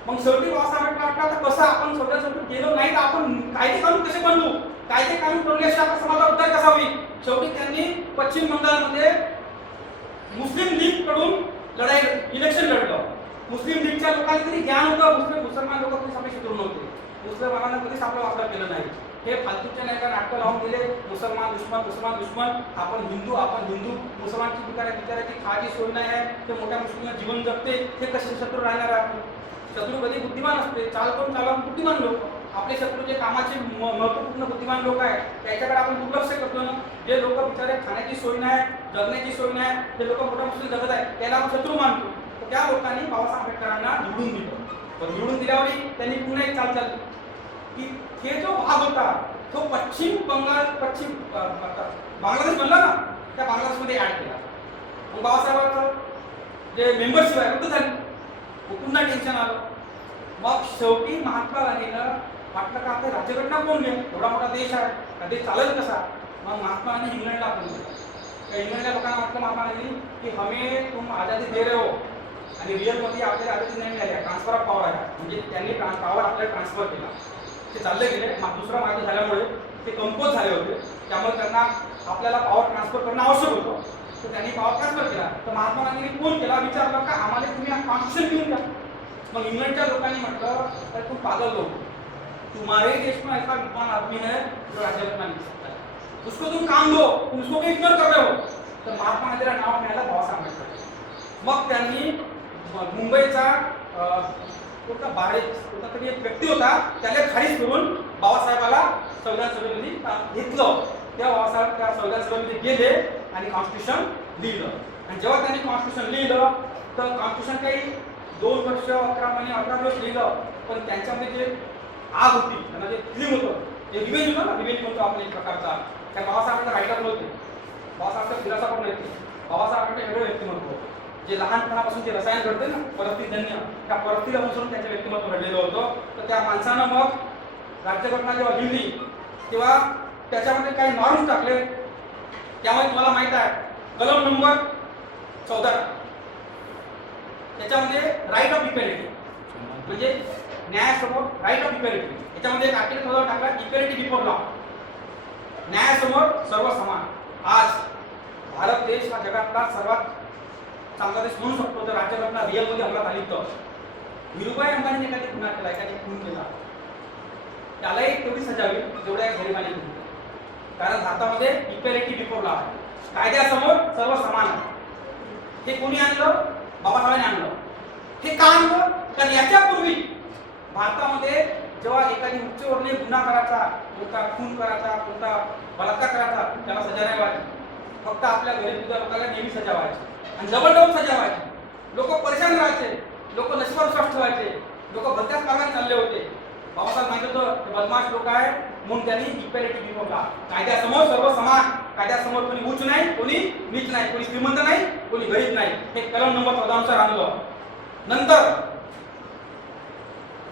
मग शेवटी बाबासाहेब आंबेडकर आता कसं आपण स्वतःसाठी गेलो नाही तर आपण कायदे कानून कसे बनवू, कायदे कानून बनवल्याशिवाय आपल्या समाजाचा उद्धार कसा होईल. शेवटी त्यांनी पश्चिम बंगालमध्ये मुस्लिम लीग कडून इलेक्शन लढलं. मुस्लिम लीगच्या लोकांना कधी ज्ञान होतं, मुसलमान लोक कधी सभेत शिकून नव्हते, मुसलमानांना कधीच आपला वापर केलं नाही. हे फालतूच्या नाही का नाटकं लावून दिले, मुसलमान दुश्मन, आपण हिंदू, मुसलमानची बिचाराची खायची सोय नाही आहे, ते मोठ्या मुश्किलीनं जीवन जगते, हे कसे शत्रू राहणार आहे. शत्रू कधी बुद्धिमान असते, चालून बुद्धिमान लोक. आपले शत्रू जे कामाचे महत्वपूर्ण बुद्धिमान लोक आहेत त्याच्याकडे आपण दुर्लक्ष करतो ना. जे लोक बिचारे खाण्याची सोय नाही, जगण्याची सोय नाही, ते लोक मोठ्या मुश्किल जगत आहेत त्याला आपण शत्रू मानतो. तर त्या लोकांनी बाबासाहेब आंबेडकरांना निवडून दिलं. पण निवडून दिल्यावर त्यांनी पुन्हा एक चाल चालली की हे जो भाग होता तो बांगलादेश बनला ना, त्या बांगलादेशमध्ये ऍड केला. मग बाबासाहेबांचं जे मेंबरशिप आहे रद्द झाली, पुन्हा टेन्शन आलं. मग शेवटी महात्मा गांधीनं म्हटलं का आपल्या राज्यघटना कोण घेईल, एवढा मोठा देश आहे, हा देश चालेल कसा. मग महात्मा गांधी इंग्लंडला फोन केला. त्या इंग्लंडच्या लोकांना म्हटलं महात्मा गांधी की हमें तुम आजादी दे रहे हो आणि रिअलमध्ये आपल्याला आजादी नाही मिळाली, ट्रान्सफर ऑफ पॉवर आहे. म्हणजे त्यांनी पॉवर आपल्याला ट्रान्सफर केला. ते चालले गेले. दुसरा मार्ग झाल्यामुळे ते कंपोज झाले होते, त्यामुळे त्यांना आपल्याला पॉवर ट्रान्सफर करणं आवश्यक होतं. तर त्यांनी पॉवर ट्रान्सफर केला. तर महात्मा गांधींनी फोन केला, विचारलं का आम्हाला तुम्ही कॉन्स्टिट्यूशन घेऊन द्या. मग इंग्लंडच्या लोकांनी म्हटलं तर तुम पागल लोग, तुम्हारे देश में ऐसा विद्वान आदमी है जो राज्यघटना लिख सकता है, उसको तुम काम दो, तुम उसको क्यों इग्नोर कर रहे हो. तर महात्मा गांधीला नाव मिळालं बाबासाहेब आंबेडकर. मग त्यांनी मुंबईचा कोणता तरी एक व्यक्ती होता त्याला खारीज करून बाबासाहेबाला संविधान सभेमध्ये घेतलं. त्या बाबासाहेब त्या संविधान सभेमध्ये गेले आणि कॉन्स्टिट्यूशन लिहिलं. आणि जेव्हा त्यांनी कॉन्स्टिट्यूशन लिहिलं तर कॉन्स्टिट्यूशन काही 2 वर्ष 11 महिने 18 दिवस लिहिलं. पण त्यांच्यामध्ये जे आग होती, त्यांना जे फिलिंग होतं, ते रिवेंज होतं ना, रिवेंज म्हणतो आपण एक प्रकारचा. त्या बाबासाहेबांना रायटर नव्हते, बाबासाहेबांचा फिलॉसॉफर नव्हते, बाबासाहेबांकडे वेगळं व्यक्तिमत्व होतं. जे लहानपणापासून जे रसायन घडते ना परस्थितीजन्य, त्या परिस्थितीला अनुसरून त्यांचं व्यक्तिमत्व घडलेलं होतं. तर त्या माणसानं मग राज्यघटना जेव्हा लिहिली तेव्हा त्याच्यामध्ये काही नॉर्म्स टाकले. त्यामुळे तुम्हाला माहित आहे कलम नंबर 14 त्याच्यामध्ये राईट ऑफ इक्वॅलिटी म्हणजे न्यायासमोर राईट ऑफ इक्वॅलिटी, याच्यामध्ये एक आर्टिकल टाकला इक्वॅलिटी बिफोर लॉ, न्यायासमोर सर्व समान. आज भारत देश हा जगातला सर्वात चांगला देश म्हणू शकतो. तर राज्यघटना रिअलमध्ये अंमलात आली तर वीरुबाई अंबानीने एखादी गुन्हा केला, एखादी खून केला, त्यालाही तेवढी सजा होईल जेवढ्या गरिबांनी केली. कारण भारतामध्ये इक्वॅलिटी बिफोर लॉ आहे, कायद्यासमोर सर्व समान आहे. हे कोणी आणलं? बाबासाहेबांनी आणलं. हे का आणलं? कारण याच्यापूर्वी भारतामध्ये जेव्हा एखादी उच्चवर्णीय गुन्हा करायचा, कोणता खून करायचा, कोणता बलात्कार करायचा, त्याला सजा नाही व्हायची. फक्त आपल्या गरीब लोकांना नेहमी सजा व्हायची आणि डबल सजा व्हायची. लोक परेशान राहायचे, लोक नशिबावर विश्वास ठेवायचे, लोक भलत्याच मार्गाने चालले होते. बाबासाहेब माहिती होतं ते बदमाश लोक आहे म्हणून त्यांनी इक्वॅलिटी बिफोर लॉ, कायद्यासमोर सर्व समान, कायद्यासमोर कोणी उच्च नाही, कोणी नीच नाही, कोणी श्रीमंत नाही, कोणी गरीब नाही, हे कलम नंबर 14 नुसार आणलं. नंतर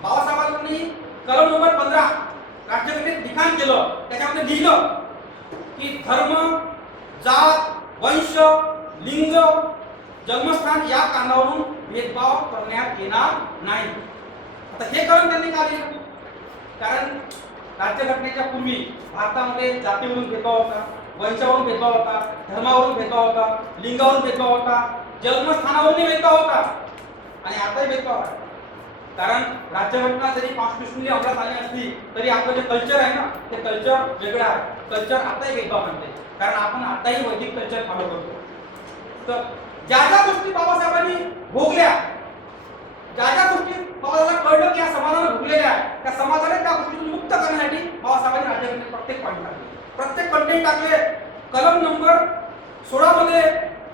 बाबासाहेबांनी कलम नंबर 15 राज्यघटनेत लिखाण केलं. त्याच्यामध्ये लिहिलं की धर्म, जात, वंश, लिंग, जन्मस्थान या कारणावरून भेदभाव करण्यात येणार नाही. आता हे कलम त्यांनी का लिहिलं? कारण राज्यघटनेच्या पूर्वी भारतामध्ये जातीवरून भेदभाव होता, वंशावरून भेदभाव होता, धर्मावरून भेदभाव होता, लिंगावरून भेदभाव होता, जन्मस्थानावरून भेदभाव होता आणि आताही भेदभाव आहे. कारण राज्यघटना जरी कॉन्स्टिट्यूशनली अंमलात आली असली तरी आपलं जे कल्चर आहे ना ते कल्चर वेगळं आहे. कल्चर आताही भेदभाव म्हणते, कारण आपण आताही वैदिक कल्चर फॉलो करतो. तर ज्या ज्या गोष्टी बाबासाहेबांनी भोगल्या, ज्या ज्या गोष्टी बाबासाहेबांना कळलं की या समाजाला भोगलेल्या आहे, त्या समाजाला त्या गोष्टीतून मुक्त करण्यासाठी बाबासाहेबांनी राज्यघटनेत प्रत्येक पॉईंट टाकले, प्रत्येक कंटेंट टाकले. कलम नंबर 16 मध्ये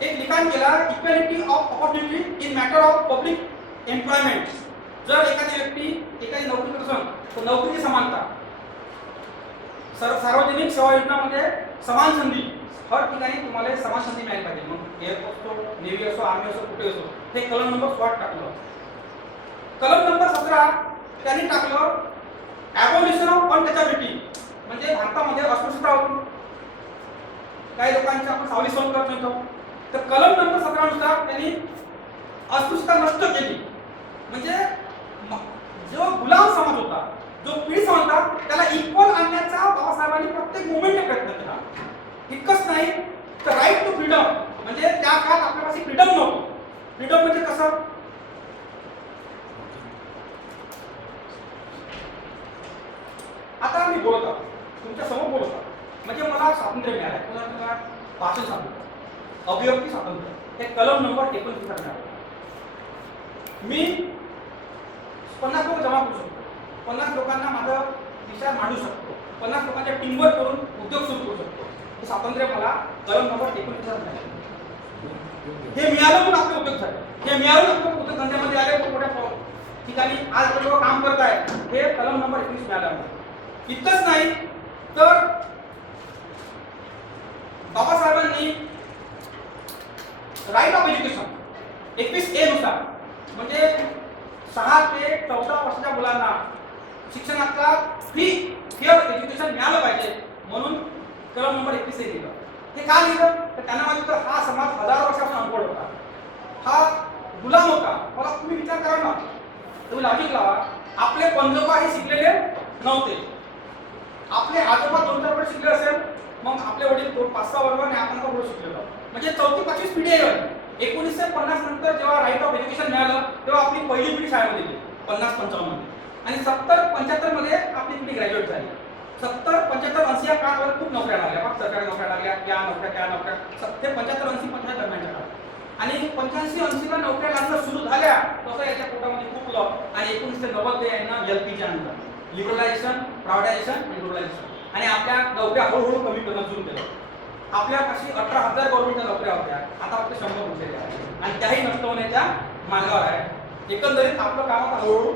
एक लिखाण केला equality of opportunity in matter of public employment. जर एखादी व्यक्ती एखादी नोकरी करत असेल तर नोकरीची समानता, सार्वजनिक सेवा योजनामध्ये समान संधी, हर ठिकाणी तुम्हाला समान संधी मिळाली पाहिजे. मग एअरफोर्स असो, नेव्ही असो, आर्मी असो, कुठे असो. हे कलम नंबर 16 टाकलं. कलम नंबर 17 त्यांनी टाकलं ॲबॉलिशन ऑफ अनटचॅबिलिटी, म्हणजे भारतामध्ये अस्पृश्यता होती, काही लोकांची आपण सावली सहन करत नव्हतो. तर कलम नंबर 17 नुसार त्यांनी अस्पृश्यता नष्ट केली. म्हणजे जो गुलाम समाज होता, जो पीड समाज होता, त्याला इक्वल आणण्याचा बाबासाहेबांनी प्रत्येक मोमेंटने प्रयत्न केला. इतकंच नाही तर राईट टू फ्रीडम, म्हणजे त्या काळात आपल्यापाशी फ्रीडम नव्हतं. फ्रीडम म्हणजे कसं, आता मी बोलत आहोत, तुमच्या समोर बोलत आहोत, म्हणजे मला स्वातंत्र्य मिळालं. पुन्हा भाषण स्वातंत्र्य, अभिव्यक्ती स्वातंत्र्य, हे कलम नंबर 29 मिळालं. मी 50 लोक जमा करू शकतो, 50 लोकांना माझा विचार मांडू शकतो, 50 लोकांच्या टीमवर्क करून उद्योग सुरू करू शकतो. हे स्वातंत्र्य मला कलम नंबर 29 मिळालं. हे मिळालं म्हणून आपले उद्योग झाले, हे मिळालं म्हणून उद्योग धंद्यामध्ये आले, मोठ्या ठिकाणी आज लोक काम करत आहेत. हे कलम नंबर 29 मिळालं. इतकंच नाही तर बाबासाहेबांनी राईट ऑफ एज्युकेशन 21A नुसार, म्हणजे 6 ते 14 वर्षाच्या मुलांना शिक्षणाचा फेअर एज्युकेशन मिळालं पाहिजे म्हणून कलम नंबर 21A लिहिलं. हे का लिहिलं तर त्यांना माहिती होतं हा समाज हजारो वर्षापासून अनपढ होता, हा गुलाम होता. मला तुम्ही विचार करा ना, तुम्ही लॉजिक लावा. आपले पंजोबा हे शिकलेले नव्हते, आपले आजोबा 2-4 वर्ष शिकले असेल, मग आपले वडील 5-6 वर्ष आणि आपण पुढे शिकलेलो, म्हणजे 4थी-5वी पिढी आहे. 1950 नंतर जेव्हा राईट ऑफ एज्युकेशन मिळालं तेव्हा आपली पहिली पिढी शाळेमध्ये गेली 50-55 मध्ये, आणि 70-75 मध्ये आपली पिढी ग्रॅज्युएट झाली. 70-75-80 या काळात खूप नोकऱ्या लागल्या, मग सरकारी नोकऱ्या लागल्या, या नोकऱ्या त्या नोकऱ्या, 75-80-85 दरम्यानच्या काळात. आणि 85-80 ला नोकऱ्या लागणं सुरू झाल्या तसं याच्या पोटामध्ये खुपलं, आणि 1990 ते यांना LPG आणलं, लिबरलायझेशन, प्रायव्हेटायझेशन आणि ग्लोबलायझेशन, आणि आपल्या नोकऱ्या हळूहळू कमी करणं सुरू केलं. आपल्यापाशी 18,000 गव्हर्नमेंटच्या नोकऱ्या होत्या, आता फक्त 100 उरलेल्या आहेत, आणि त्याही नष्ट होण्याच्या मार्गावर आहे. एकंदरीत आपलं काम आता हळूहळू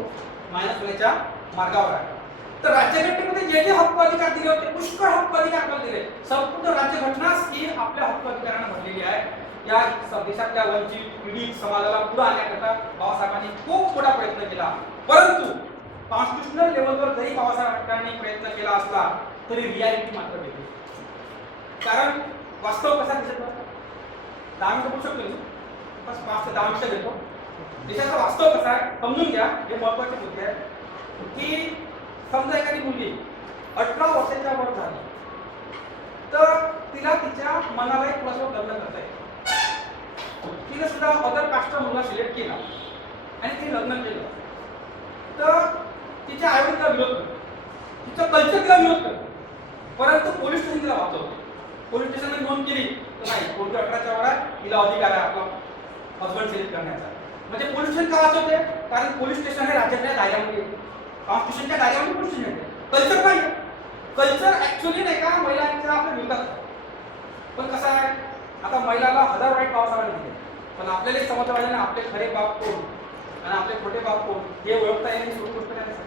मायनस होण्याच्या मार्गावर आहे. तर राज्यघटनेमध्ये जे जे हक्क अधिकार दिले होते, पुष्कळ हक्क अधिकार आपल्याला दिले. संपूर्ण राज्यघटनाच ही आपल्या हक्क अधिकाराने भरलेली आहे. या देशातल्या वंचित पीडित समाजाला पुढे आणण्याकरता बाबासाहेबांनी खूप मोठा प्रयत्न केला. परंतु कॉन्स्टिट्यूशनल लेवलवर जरी बाबासाहेबांनी प्रयत्न केला असला तरी रियालिटी मात्र वेगळी. कारण वास्तव कसा दिसत, 10 मिनिटं बोलू शकतो मी, बस 5 ते 10 मिनिटं घेतो. देशाचा वास्तव कसा आहे समजून घ्या. हे महत्वाचे मुद्दे आहे की समजा एखादी मुलगी 18 वर्षाच्या वर झाली तर तिला तिच्या मनाला एक प्लसवर लग्न करता येईल. तिने सुद्धा अदर कास्टचा मुलगा सिलेक्ट केला आणि तिने लग्न केलं तर तिच्या आईवडिलांना विरोध करतो, तिचं कल्चर तिला विरोध करतो, परंतु पोलीस स्टेशन तिला वाचवतो. पोलीस स्टेशनने नोंद केली तर नाही, कोणत्या 18च्या वरात तिला अधिकार आहे आपला हजबंड सिलेक्ट करण्याचा. म्हणजे पोलीस स्टेशन का वाचवते, कारण पोलीस स्टेशन हे राज्यातल्या दायऱ्यामध्ये येते, कॉन्स्टिट्यूशनच्या दायऱ्यामध्ये पोलीस स्टेशन येते. कल्चर नाही, कल्चर ऍक्च्युअली नाही का महिलांच्या आपल्या विरोधात. पण कसं आहे, आता महिलाला 1000 राईट बाबासाहेबांनी दिले, पण आपल्याला एक समजलं पाहिजे ना आपले खरे बाप कोण आणि आपले खोटे बाप कोण हे ओळखता येईल. सोपी गोष्ट नाही.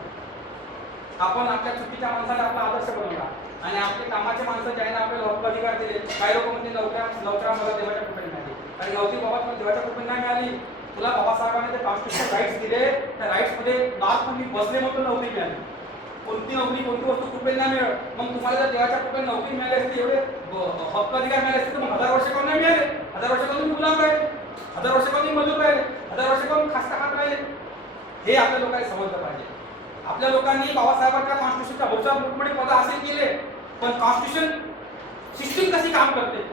आपण आपल्या चुकीच्या माणसाला आपला आदर्श बनवला आणि आपले कामाचे माणसं ज्यांना आपल्याला हक्क अधिकार दिले. काही लोक म्हणजे लवकर मला देवाच्या कृपेने मिळाली, आणि नव्हती बाबा तुला देवाच्या कृपेने नाही मिळाली, तुला बाबासाहेबांनी ते कॉन्स्टिट्यूशनल राईट्स दिले, त्या राईट्स मध्ये बात तुम्ही बसले म्हणून नोकरी मिळाली. कोणती नोकरी कोणती वस्तू कृपेने नाही मिळत. मग तुम्हाला जर देवाच्या कृपेने नोकरी मिळाली असती, एवढे हक्क अधिकार मिळाले असते तर मग 1000 वर्ष कोण नाही मिळाले. 1000 वर्ष कोण गुलाम राहिले, 1000 वर्ष कोण मजूर राहिले, 1000 वर्ष कोण खास्ता खात राहिले. हे आपल्या लोकांनी समजलं पाहिजे. आपल्या लोकांनी बाबासाहेबांच्या कॉन्स्टिट्यूशनच्या बहुतेक मोठमोठे पद हासिल केले, पण कॉन्स्टिट्यूशन सिस्टीम कशी काम करते,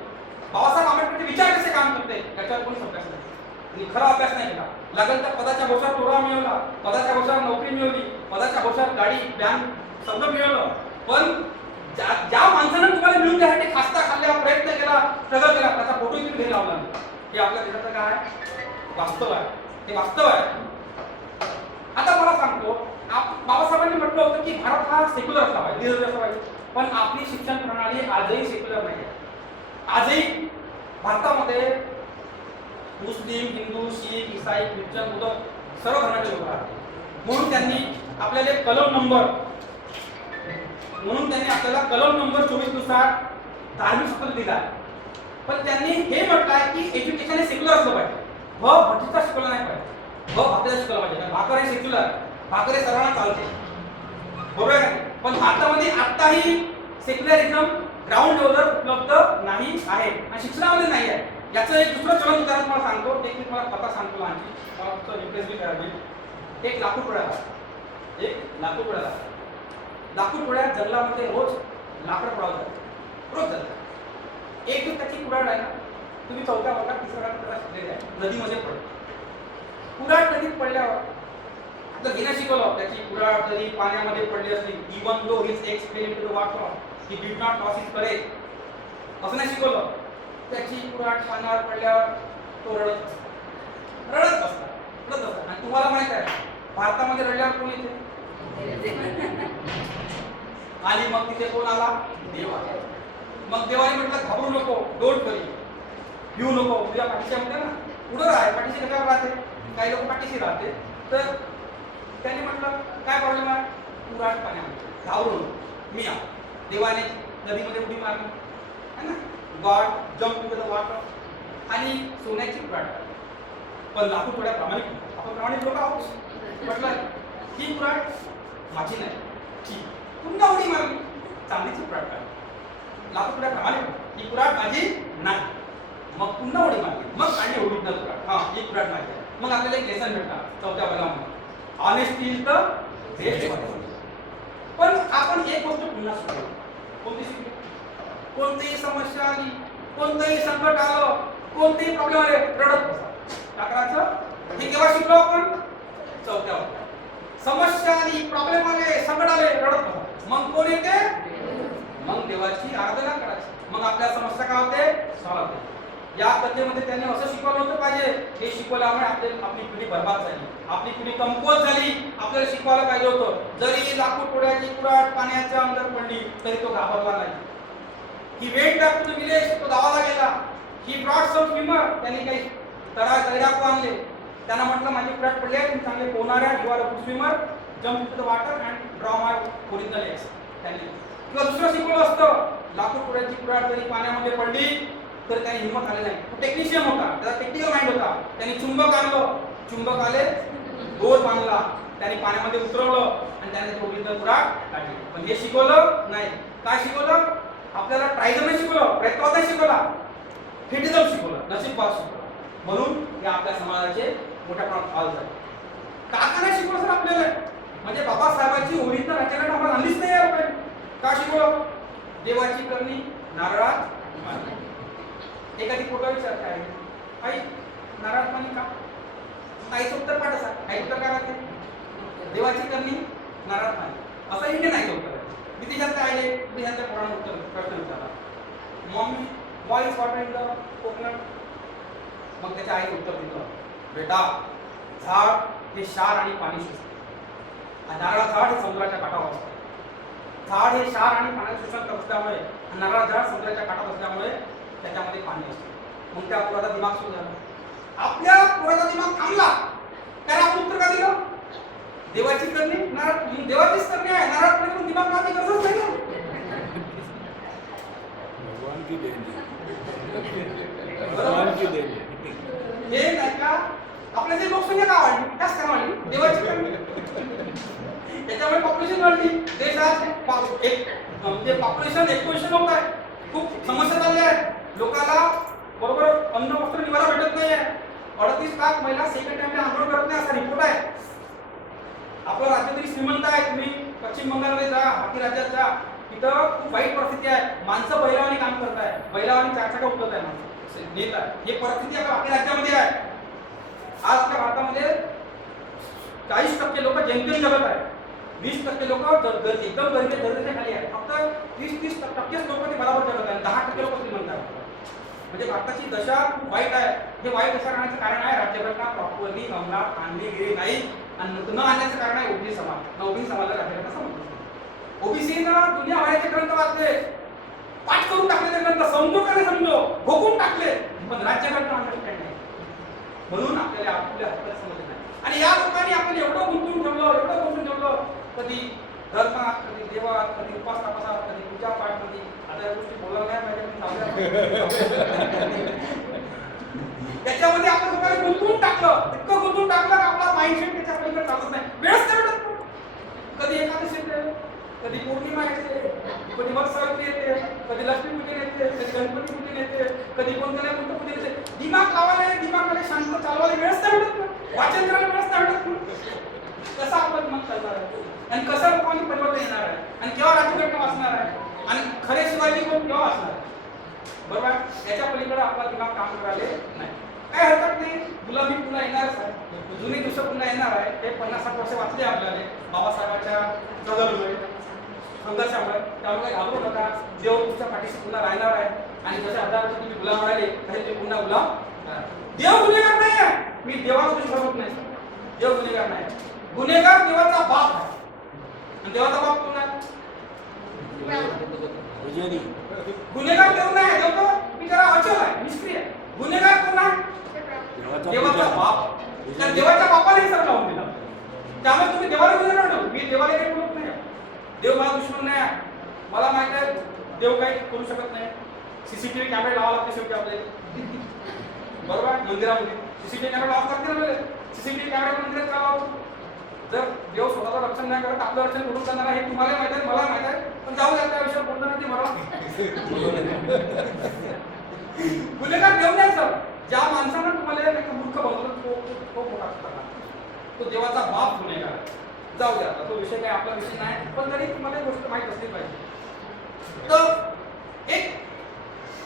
बाबासाहेब आंबेडकरचे विचार कसे काम करते याच्यावर कोणी अभ्यास नाही आणि खरा अभ्यास नाही केला. लागेल तर पदाच्या भरोशावर तोडा मिळवला, पदाच्या भरोशावर नोकरी मिळवली, पदाच्या भरोशावर गाडी बॅन सगळं मिळवलं, पण ज्या माणसानं तुम्हाला मिळून द्यासाठी खास्ता खाल्ला, प्रयत्न केला, स्ट्रगल केला, त्याचा फोटो तुम्ही घरी लावला. हे आपल्या देशाचं काय वास्तव आहे, हे वास्तव आहे. आता मला सांगतो, बाबासाहेबांनी म्हटलं होतं की भारत हा सेक्युलर असला पाहिजे, पण आपली शिक्षण प्रणाली आजही सेक्युलर नाही आहे. आजही भारतामध्ये मुस्लिम, हिंदू, शीख, ईसाई, ख्रिश्चन, बुद्ध सर्व धर्माचे लोक आहेत. म्हणून त्यांनी आपल्याला कलम नंबर 24 नुसार धार्मिक स्वातंत्र्य दिला. पण त्यांनी हे म्हटलंय की एज्युकेशन हे सेक्युलर असलं पाहिजे, भटीचा शिकवला नाही पाहिजे, भाकऱ्या शिकवला पाहिजे. भाकर हे सेक्युलर, भाकर हे सर्वांना चालते, बरोबर आहे. पण भारतामध्ये आताही सेक्युलरिझम ग्राउंड लेवलवर उपलब्ध नाही आहे आणि शिक्षणामध्ये नाही आहे. याचं एक दुसरं चलन उदाहरण तुम्हाला सांगतो, ते मी तुम्हाला कथा सांगतो लहानची, मला रिप्लेस बी करावी. एक लाकूड तोडायला, लाकूड तोड्यात जंगलामध्ये रोज लाकड पडावं जातं, रोज जातं. एक दिवस त्याची कुऱ्हाड आहे ना, तुम्ही 4थ्या वर्गात 3ऱ्या वर्गात त्याला शिकलेले आहे, नदीमध्ये पडतो. कुऱ्हाड नदीत पडल्यावर आता घेणं शिकवलं, त्याची कुऱ्हाड जरी पाण्यामध्ये पडली असली, even though his experiment to the water he did not loss his courage, असं नाही शिकवलं. त्याची कुऱ्हाड पाण्यावर पडल्यावर तो रडत बसला. आणि तुम्हाला माहित आहे भारतामध्ये रडल्यावर कोण येते? आणि मग तिथे कोण आला? देव आला. मग देवाने म्हटलं घाबरू नको, डोंट वरी, भिऊ नको, तुझ्या पाठीशी म्हणते ना, पुढं राह, पाठीशी कशावर राहते? काही लोक पाठीशी राहते. तर त्याने म्हटलं काय प्रॉब्लेम आहे? कुऱ्हाड पाण्यामध्ये, घाबरू नको, मी आहे. देवाने नदीमध्ये उडी मारली है ना, God jump to the water आणि सोन्याची कुऱ्हाड. पण लाकूड थोड्या प्रामाणिक, आपण प्रामाणिक लोक आहोत. म्हटलं ही कुऱ्हाड माझी नाही, ठीक, पुन्हा उडी मारली, चांदीची कुऱ्हाड काढली. लाकूड थोड्या प्रामाणिक, ही कुऱ्हाड माझी नाही, मग पुन्हा उडी मारली, मग काढली ओरिजिनल कुऱ्हाड, हा ही कुऱ्हाड माझी आहे. मग आपल्याला एक लेसन भेटतात 4थ्या वर्गामध्ये, honesty is the best policy. पण आपण एक गोष्ट पुन्हा शिकलो, कोणती शिकली? कोणतीही समस्या आली, कोणतंही संकट आलं, कोणतेही प्रॉब्लेम आले, रडत बसा. काय करायचं? हे केव्हा शिकलो आपण? 4थ्या वर्गात. समस्या आली, प्रॉब्लेम आले, संकट आले, रडत बसा. मग कोण येते? मग देवाची आराधना करायची. मग आपल्या समस्या काय होते? सॉल्व्ह होते. या कथेमध्ये त्यांनी असं शिकवलं होतं पाहिजे, हे शिकवल्यामुळे आपली पिढी बर्बाद झाली, आपली पिढी कमकुवत झाली. आपल्याला शिकवायला पाहिजे होतं, जरी लाकूड तोड्याची कुऱ्हाड पाण्याच्या अंदर पडली तरी तो घाबरला नाही. He went back to the village, तो गावाला गेला. ही ब्रॉड सम स्विमर, त्यांनी काही तैराकू आणले. त्यांना म्हटलं माझी कुऱ्हाड पडली आहे, तुम्ही चांगले पोहणाऱ्या, you are a good swimmer, jump to the water and draw my original eggs. त्यांनी किंवा दुसरं शिकवलं असतं, लाकूड तोड्याची कुऱ्हाड जरी पाण्यामध्ये पडली तर त्याने हिंमत आली नाही. तो टेक्निशियन होता, त्याचा टेक्निकल माइंड होता. त्याने चुंबक आणलं, चुंबक आले, दोर बांधला, त्याने पाण्यामध्ये उतरवलं आणि त्याने तो ओरिजिनल कुऱ्हाड काढली. पण हे शिकवलं नाही. काय शिकवलं? आपल्याला ट्रायझम नाही शिकवलं, प्रयत्न नाही शिकवला, फेटिझम शिकवलं, नशीबबाज शिकवलं. म्हणून हे आपल्या समाजाचे मोठ्या प्रमाणात हाल झाले. काका नाही शिकवलं सर आपल्याला, म्हणजे बाबासाहेबांची ओरिजिनल रचना आम्हाला आणलीच नाही यार. का शिकवलं? देवाची करणी नारळात पाणी. एखादी पोरगा विचारते आहे, आई नारळात पाणी का? आईचं उत्तर पाठ असा, आई उत्तर काय लागते? देवाची करणी नारळात पाणी. असं इंडियन आईचं उत्तर आहे. मी तिच्यात आले, तिच्यातल्या पोरांना उत्तर प्रश्न विचारला, mommy why is water in the coconut? मग त्याच्या आईचं उत्तर दिलं, बेटा झाड हे क्षार आणि पाणी शोषते. नारळ झाड हे समुद्राच्या काठावर असते. झाड हे क्षार आणि पाण्याचं शोषण करत असल्यामुळे, नारळ झाड समुद्राच्या काठावर असल्यामुळे त्याच्यामध्ये पाणी असते. मग त्या पोराचा दिमाग सुरू झाला. आपल्या पोराचा दिमाग थांबला, त्याला आपण उत्तर का दिलं? देवाची करणी नारळ, देवाचीच करणी आहे, नारळ पण दिमाग माझी गरजच नाही ना. भगवान की देन, भगवान की देन. हे नाही का आपल्या जे लोकसंख्या का वाढली? जास्त का वाढली? देवाची करणी. त्याच्यामुळे पॉप्युलेशन वाढली. देशात म्हणजे पॉप्युलेशन एक्सपोजिशन होत आहे, खूप समस्या चालल्या आहेत. लोकांना बरोबर अन्न वस्त्र निवारा भेटत नाही आहे. 38% महिला सेकंड टाइमला आंदोलन करत नाही, असा रिपोर्ट आहे. आपलं राज्य तरी श्रीमंत आहे, तुम्ही पश्चिम बंगालमध्ये जा, बाकी राज्यात जा, तिथं खूप वाईट परिस्थिती आहे. माणसं बैलावानी काम करत आहे, बैलावानी चारचाका उठवत आहे, माणसं नेत आहे. हे परिस्थिती आपल्या बाकी राज्यामध्ये आहे. आज आपल्या भारतामध्ये 40% लोक जेमतेम जगत आहे, 20% लोक एकदम गरजेच्या खाली आहे. फक्त 30-30% लोक ते बरोबर जगत आहे, 10% लोक श्रीमंत आहेत. म्हणजे भारताची दशा खूप वाईट आहे. हे वाईट दशा राहण्याचं कारण आहे राज्यघटना प्रॉपरली अंमलात आणली गेली नाही, आणि न आणण्याचं कारण आहे ओबीसी समाज. ओबीसी समाजाला राज्यघटना समजतो. ओबीसीनं दुनिया भराचे ग्रंथ वाचले, पाठ करून टाकले, ते ग्रंथ समजो का नाही समजो, भोगून टाकले, पण राज्यघटना अंडरस्टँड नाही. म्हणून आपल्याला आपल्या हक्क समजले नाही. आणि या लोकांनी आपण एवढं गुंतवून ठेवलं, कधी धर्मात, कधी देवात, कधी उपास तापासात, कधी पूजा पाठ, कधी आता या गोष्टी बोलायला नाही पाहिजे. त्याच्यामध्ये आपण लोकांनी गुंतवून टाकलं, इतकं गुंतवून टाकलं की आपला माइंडसेट त्याच्या पलीकडे चालत नाही. वेळच करत कधी एकादशी येते, कधी पौर्णिमा येते, कधी वट सावित्री येते, कधी लक्ष्मी पूजन येते, कधी गणपती पूजन येते, कधी कोणत्या नाही कोणतं पूजन येते. दिमाग लावायला दिमागाला शांत चालवायला वेळच नाही भेटत ना, वाचन करायला वेळच नाही भेटत ना. कसं आपलं दिमाग चालणार आहे आणि कसं लोकांनी परिवर्तन येणार आहे आणि केव्हा राज्यघटना वाचणार आहे आणि खरे शिवाजी कोण केव्हा वाचणार आहे. बरोबर आहे. याच्या पलीकडे आपला दिमाग काम करायला नाही. काय हरकत नाही, गुलाबी पुन्हा येणारच आहे, जुनी दिवस पुन्हा येणार आहे. ते 50-60 वर्ष वाचले आपल्याला बाबासाहेबांच्या जगलमुळे संघर्षामुळे. त्यामुळे घाबरू नका, देव तुमच्या पाठीशी पुन्हा राहणार आहे आणि जसे 1000 वर्ष तुम्ही गुलाम राहिले तसे ते पुन्हा गुलाम. देव गुन्हेगार नाही आहे, मी देवाला कुठे ठरवत नाही. देव गुन्हेगार नाही, गुन्हेगार देवाचा बाप आहे. आणि देवाचा बाप कोण आहे? गुन्हेगार देव नाही, देव तो बिचारा अचल आहे, निष्क्रिय आहे. गुन्हेगार कोण आहे? देवाचा बाप. त्या देवाच्या बापाने सर लावून दिला. त्यामुळे तुम्ही देवाला गुन्हेगार ठेवू. मी देवाला काही बोलत नाही. देव माझा दुश्मन नाही आहे. मला माहित आहे देव काही करू शकत नाही. सीसीटीव्ही कॅमेरे लावा लागते शेवटी आपल्याला. बरोबर आहे. मंदिरामध्ये सीसीटीव्ही कॅमेरा लावा लागते ना. सीसीटीव्ही कॅमेरा मंदिरात का लावतो? जर देव स्वतःचं रक्षण नाही करत आपलं रक्षण कुठून करणार आहे हे तुम्हाला माहित आहे, मला माहित आहे. पण जाऊ द्या, त्या विषयावर बोलतो नाही ते मला. गुन्हेगार देव नाही सर. ज्या माणसानं तुम्हाला मूर्ख बनवलं तो मोठा करणार. तो देवाचा बाप गुन्हेगार. जाऊ द्या, तो विषय काही आपला विषय नाही, पण तरी तुम्हाला एक गोष्ट माहीत असली पाहिजे. तर एक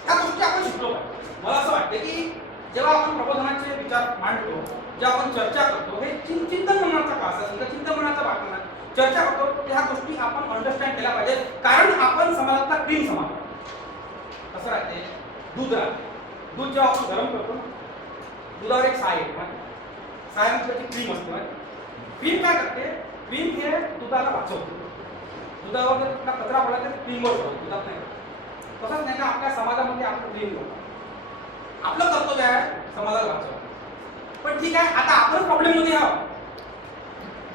ह्या गोष्टी आपण शिकलो पाहिजे. मला असं वाटतं की जेव्हा आपण प्रबोधनाचे विचार मांडतो, जेव्हा आपण चर्चा करतो, हे चिंतन मनाचा का असेल, चिंतन मनाचा भाग नाही, चर्चा करतो, ह्या गोष्टी आपण अंडरस्टँड केल्या पाहिजे. कारण आपण समाजातला क्रीम समाज असं राहते. दूध राहते. दूध जेव्हा आपण गरम करतो, दुधावर एक साय येते. सायामध्ये क्रीम असते. क्रीम काय करते? क्रीम हे दुधाला वाचवते. दुधावर जर कुठला कचरा पडला तर क्रीमवर जातो, दुधात नाही. तसंच नाही का आपल्या समाजामध्ये आपण क्रीम करतो. आपलं कर्तव्य आहे समाजाला वाचवणं. पण ठीक आहे, आता आपण प्रॉब्लेम मध्ये आहोत,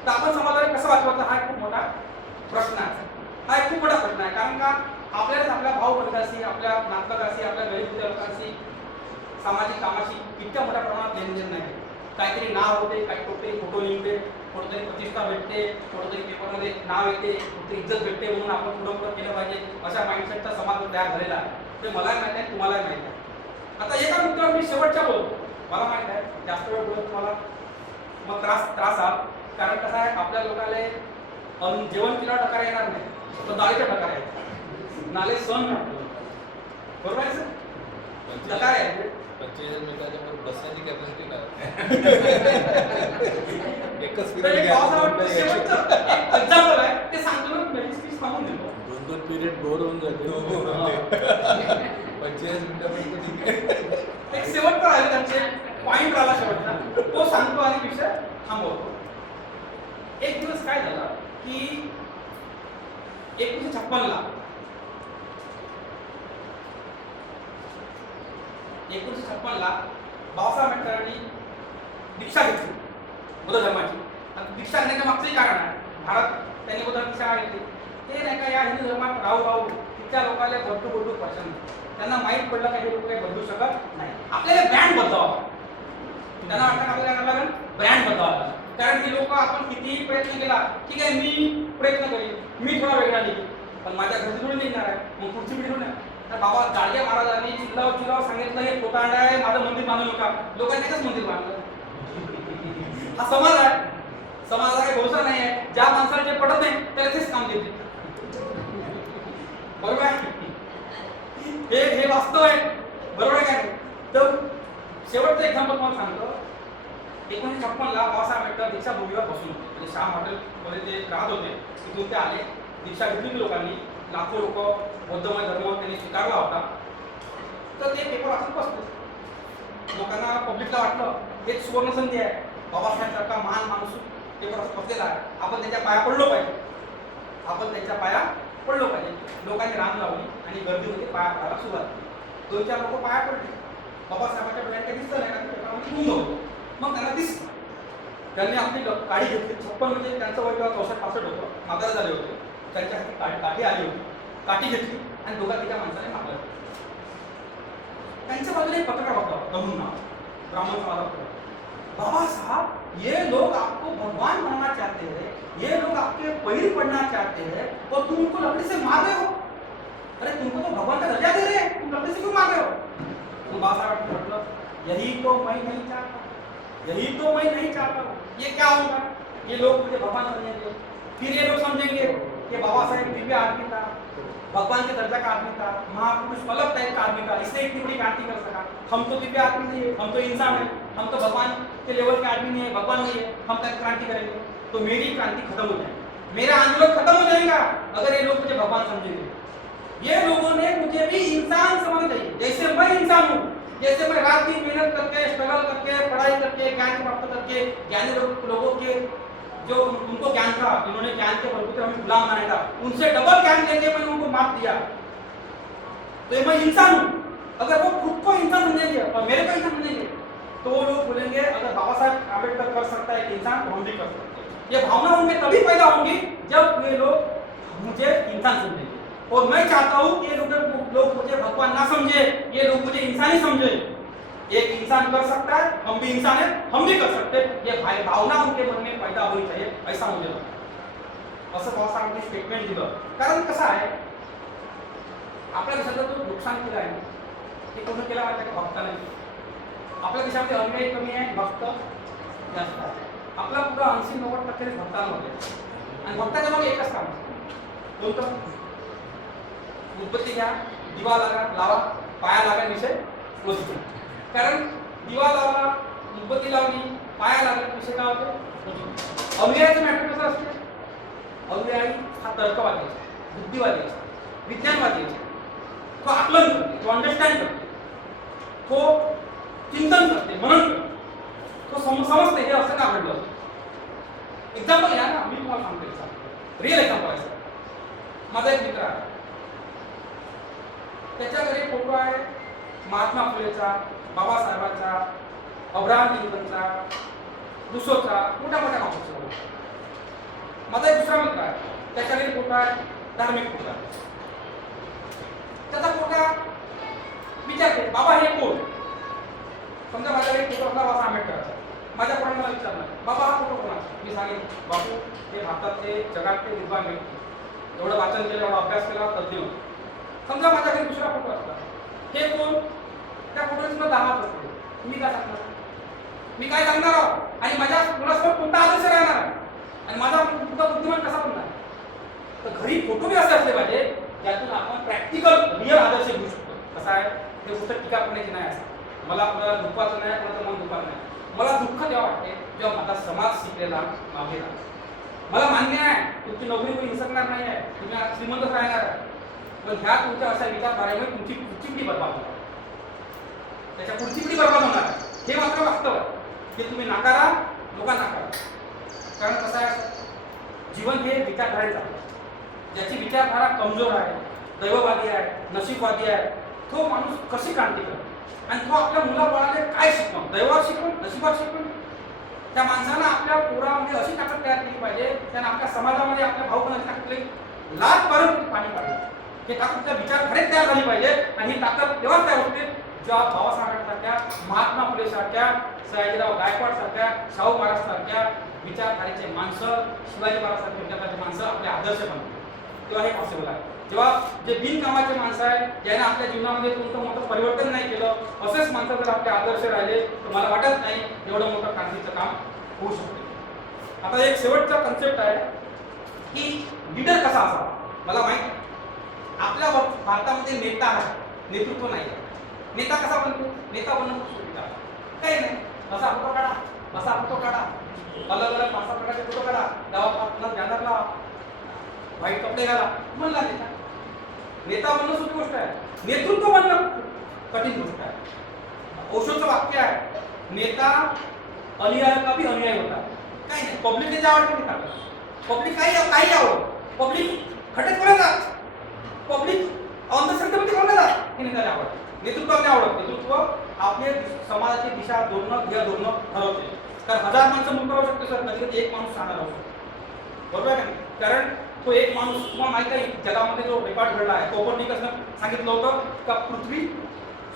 तर आपण समाजाला कसं वाचवायचं हा एक खूप मोठा प्रश्न आहे. हा एक खूप मोठा प्रश्न आहे. कारण का आपल्यालाच आपल्या भाऊ बंधाशी, आपल्या नातलगाशी, आपल्या गरीब लोकांशी, सामाजिक कामाशी इतक्या मोठ्या प्रमाणात लेनदेन नाही. काहीतरी नाव होते, काही कुठेतरी फोटो निघते, कुठेतरी प्रतिष्ठा भेटते, कुठेतरी पेपरमध्ये नाव येते, कुठे इज्जत भेटते म्हणून आपण पुढं पुढं केलं पाहिजे, अशा माइंडसेटचा समाज तयार झालेला आहे. ते मलाही माहिती आहे, तुम्हालाही माहिती आहे. आता एका मुद्द्यावर मी शेवटच्या बोलतो. मला माहित आहे जास्त वेळ बोलत तुम्हाला मग त्रास आहात. कारण कसं आहे, आपल्या लोकांना जेवण केला टकार येणार नाही, तर डाळीच्या टकार येतात. नाले सण राहतो. बरोबर आहे सर? टकार आहे 25,000 मिनिटाच्या बसण्याची कॅपॅसिटी काय? एक्झाम्पल आहे ते सांगतो ना, स्पीच सांगून देतो. 2-2 पिरियड बोर होऊन जाते. 25 मिनिटापर्यंत ठीक आहे. एक शेवटचा राहिले त्यांचे पॉइंट राहिला शेवटचा, तो सांगतो आणि विषय थांबवतो. एक दिवस काय झालं की 1956 ला 1956 ला बाबासाहेब आंबेडकरांनी दीक्षा घेतली बुद्ध धर्माची. आणि दीक्षा घेण्याच्या मागचंही कारण आहे. भारत त्यांनी बुद्ध दीक्षा घेतली ते नाही का या हिंदू धर्मात राहू तिथल्या लोकांना बदलू पसंत. त्यांना माहीत पडलं काही लोक काही बदलू शकत नाही. आपल्याला ब्रँड बदलावा. त्यांना वाटतं आपल्याला काय लागेल? ब्रँड बदलावा. कारण ही लोक आपण कितीही प्रयत्न केला, ठीक आहे मी प्रयत्न करीन, मी थोडा वेगळा निघेन, पण माझ्या घरी थोडी निघणार आहे, मग पुढची पिढी होणार. तर बाबा गाडगे महाराजांनी चिल्लाव सांगितलं हे खोटांड आहे, माझं मंदिर बांधू नका. लोकांनी एकच मंदिर बांधलं. हा समाज आहे. समाजाचा काही भरोसा नाही आहे. ज्या माणसाला जे पडत नाही त्याला तेच काम देते. बरोबर आहे? हे वास्तव आहे. बरोबर आहे काय? तर शेवटचं एक्झाम्पल मला सांगतो. 1956 ला बाबासाहेब आंबेडकर दीक्षाभूमीवर बसून होते. म्हणजे श्याम हॉटेलमध्ये ते राहत होते. तिथून ते आले, दीक्षा घेतली लोकांनी. लाखो लोक बौद्धमय धर्म त्यांनी स्वीकारला होता. तर ते पेपर वाचून बसले. लोकांना पब्लिकला वाटलं हे सुवर्ण संधी आहे. बाबासाहेब सारखा महान माणूस पेपर वाचून बसलेला आहे. आपण त्यांच्या पाया पडलो पाहिजे. लोकांनी रांग लावली आणि गर्दीमध्ये पाया पडायला सुरुवात केली. 2-4 लोक पाया पडले. बाबासाहेबांच्या डोळ्यात काही दिसतं नाही का पेपरामध्ये गुंग होतं. मग त्यांना दिसतं. त्यांनी आपली गाडी घेतली. 56 म्हणजे त्यांचं वय 64-65 होतं. म्हातारे झाले होते. त्यांच्या हाती काठी आली होती. काठी घेतली आणि दोघा तिघा माणसाने मारलं. त्यांच्या बाजूला एक पत्रकार होता, तरुण नाव, ब्राह्मण समाजात. बाबा साहब ये लोग आपको भगवान बनाना चाहते हैं, ये लोग आपके पैर पड़ना चाहते हैं और तुम उनको लकड़ी से मार रहे हो. अरे तुमको तो भगवान का दर्जा दे रहे हैं, तुम लकड़ी से क्यों मार रहे हो? तो बाबा साहब मतलब यही तो मैं नहीं चाहता, यही तो मैं नहीं चाहता हूँ। ये क्या होगा? ये लोग मुझे भगवान समझेंगे, फिर ये लोग समझेंगे कि बाबा साहेब दिव्य आदमी था, भगवान के दर्जा का आदमी था, महापुरुष अलग टाइप का आदमी था, इसने इतनी बड़ी क्रांति कर सका। हम तो दिव्य आदमी नहीं है, हम तो इंसान है, हम तो भगवान के लेवल के आदमी नहीं है, भगवान नहीं है, हम तक क्रांति करेंगे तो मेरी क्रांति खत्म हो जाएगी, मेरा आंदोलन खत्म हो जाएगा अगर ये लोग मुझे भगवान समझेंगे। ये लोगों ने मुझे भी इंसान समझना चाहिए, जैसे मैं इंसान हूँ, जैसे मैं रात दिन मेहनत करके, स्ट्रगल करके, पढ़ाई करके, ज्ञान प्राप्त करके, ज्ञानी लोगों के जो उनको ज्ञान था, इन्होंने ज्ञान के बलबूते हमें गुलाम बनाया था, उनसे डबल ज्ञान लेके मैंने उनको माफ दिया, तो मैं इंसान हूँ। अगर वो खुद को इंसान समझेंगे और मेरे को इंसान समझेंगे तो वो लोग बोलेंगे अगर बाबा साहब आम्बेडकर कर सकता है कि इंसान तो हम भी कर सकते हैं। ये भावना उनमें तभी पैदा होंगी जब ये लोग मुझे इंसान समझेंगे, और मैं चाहता हूँ कि ये लोग मुझे भगवान ना समझे, ये लोग मुझे इंसान ही समझे। एक इंसान कर सकता है, हम भी इंसान है, हम भी कर सकते हैं, ये भावना उनके मन में पैदा होनी चाहिए, ऐसा मुझे लगता है। असं बहुत सारा स्टेटमेंट दिलं, कारण कसं आहे आपल्या देशाचं जो नुकसान केलं आहे ते कोण केलं माहिती का? भक्ताने. आपल्या देशामध्ये अन्याय कमी आहे, भक्त जास्त आहे. आपला पुरा 80-90% भक्तांमध्ये आणि भक्ताच्या मागे एकच काम असतं, कोणतं? उदबत्ती घ्या, दिवा लावा, पाया लागा, विषय वस्तू. कारण दिवा लावला, उदबत्ती लावली, पाया लागला, विषय काय होतो? अनुयायाचं मॅटर कसं असते? अनुयायी हा तर्कवादी, बुद्धिवादी, विज्ञानवादी, तो आकलन करते, तो अंडरस्टँड करते, तो चिंतन करते, मनन करते, तो समजते हे असं का घडलं. एक्झाम्पल घ्या ना, मी तुम्हाला सांगतो, रिअल एक्झाम्पल आहे. माझा एक मित्र आहे, त्याच्या घरी फोटो आहे महात्मा फुलेचा, बाबासाहेबांचा, अब्राहम लिंकनचा, रुसोचा, मोठ्या मोठ्या माणसाचा. माझा एक दुसरा मित्र आहे, त्याच्या घरी फोटो आहे धार्मिक फोटो आहे. त्याचा फोटा विचारते बाबा हे कोण? समजा माझ्याकडे फोटो असला बाबा आंबेडकरचा, माझ्या कोणाला मला विचारणार बाबा हा फोटो कोणाचा? मी सांगेन बापू हे भारतातले जगातले विद्वान व्यक्ती, एवढं वाचन केलं, एवढा अभ्यास केला, तज्ञ. समजा माझ्याकडे दुसरा फोटो असला, हे कोण? त्या फोटोची मला 10 असते, मी काय सांगणार? मी काय सांगणार आहोत? आणि माझ्या मुलासमोर कोणता आदर्श राहणार आहे? आणि माझा मुलगा बुद्धिमान कसा बनणार? तर घरी फोटो बी असे असले पाहिजे त्यातून आपण प्रॅक्टिकल रिअल आदर्श घेऊ शकतो. कसं आहे ते गोष्ट टीका करण्याची नाही. असं मला कोणाला दुःखाचं नाही, कोणाचं मन दुःखाचं नाही. मला दुःख तेव्हा वाटते जेव्हा माझा समाज शिकलेला मागे राहतो. मला मान्य आहे तुमची नोकरी कोणी हिसकणार नाही आहे, तुम्ही श्रीमंतच राहणार आहे, पण ह्या तुमच्या अशा विचारधारेमुळे तुमची पुढची पिढी बर्बाद होणार, त्याच्या पुढची पिढी बर्बाद होणार आहे. हे मात्र वास्तव आहे. ते तुम्ही नाकारा, लोकांना नाकारा. कारण कसं आहे जीवन हे विचारधारेचं आहे. ज्याची विचारधारा कमजोर आहे, दैववादी आहे, नशीबवादी आहे, तो माणूस कशी क्रांती करेल? आणि तो आपल्या मुलाबाळाला काय शिकवण? दैवावर शिकवण, नशिबावर शिकवण? त्या माणसानं आपल्या पोरामध्ये अशी ताकद तयार केली पाहिजे, त्यानं आपल्या समाजामध्ये आपल्या भाऊबंधाची ताकद केली, लाख पर्यंत पाणी पाडलं. हे ताकद त्या विचारधारेत तयार झाली पाहिजे. आणि ही ताकद तेव्हाच तयार होते जेव्हा बाबासाहेबांसारख्या, महात्मा फुलेसारख्या, सयाजीराव गायकवाड सारख्या, शाहू महाराज सारख्या विचारधारेचे माणसं, शिवाजी महाराज सारख्या विचारधारेचे माणसं आपले आदर्श बनतात, तेव्हा हे पॉसिबल आहे. जेव्हा जे बिनकामाचे माणसं आहे, ज्याने आपल्या जीवनामध्ये कोणतं मोठं परिवर्तन नाही केलं, असेच माणसं जर आपले आदर्श राहिले तर मला वाटत नाही एवढं मोठं क्रांतीचं काम होऊ शकते. आता एक शेवटचा कन्सेप्ट आहे की लीडर कसा असावा. मला माहिती आपल्या भारतामध्ये नेता आहे, नेतृत्व नाही. नेता कसा बनतो? नेता बनणं खूप सोपं आहे, काही नाही. असा फोटो काढा, असा फोटो काढा, अलग अलग 5-6 प्रकारचे फोटो काढा, गावात बॅनर लावा, व्हाईट कपडे घाला, म्हणला नेता. नेता बनणं सोपी गोष्ट आहे, नेतृत्व बनणं कठीण गोष्ट आहे. ओशोचं वाक्य आहे, नेता अनुयायी का भी अनुयायी होता. काही नाही, पब्लिकने जे आवडते नेता, पब्लिक काही आवडत, पब्लिक खड्ड्यात कोणाला, पब्लिक अंधश्रद्धेमध्ये कोणाला हे नेत्याला आवडतं. नेतृत्वाने आवडत. नेतृत्व आपल्या समाजाची दिशा धोरणं ठरवते. कारण 1000 माणसं मुक्त राहू शकते सर, कधी कधी एक माणूस सांगणार राहू शकतो, बरोबर आहे का नाही? कारण तो एक माणूस, तुम्हाला माहिती आहे जगामध्ये जो रेकॉर्ड घडला आहे, कोपर्निकसनं सांगितलं होतं का पृथ्वी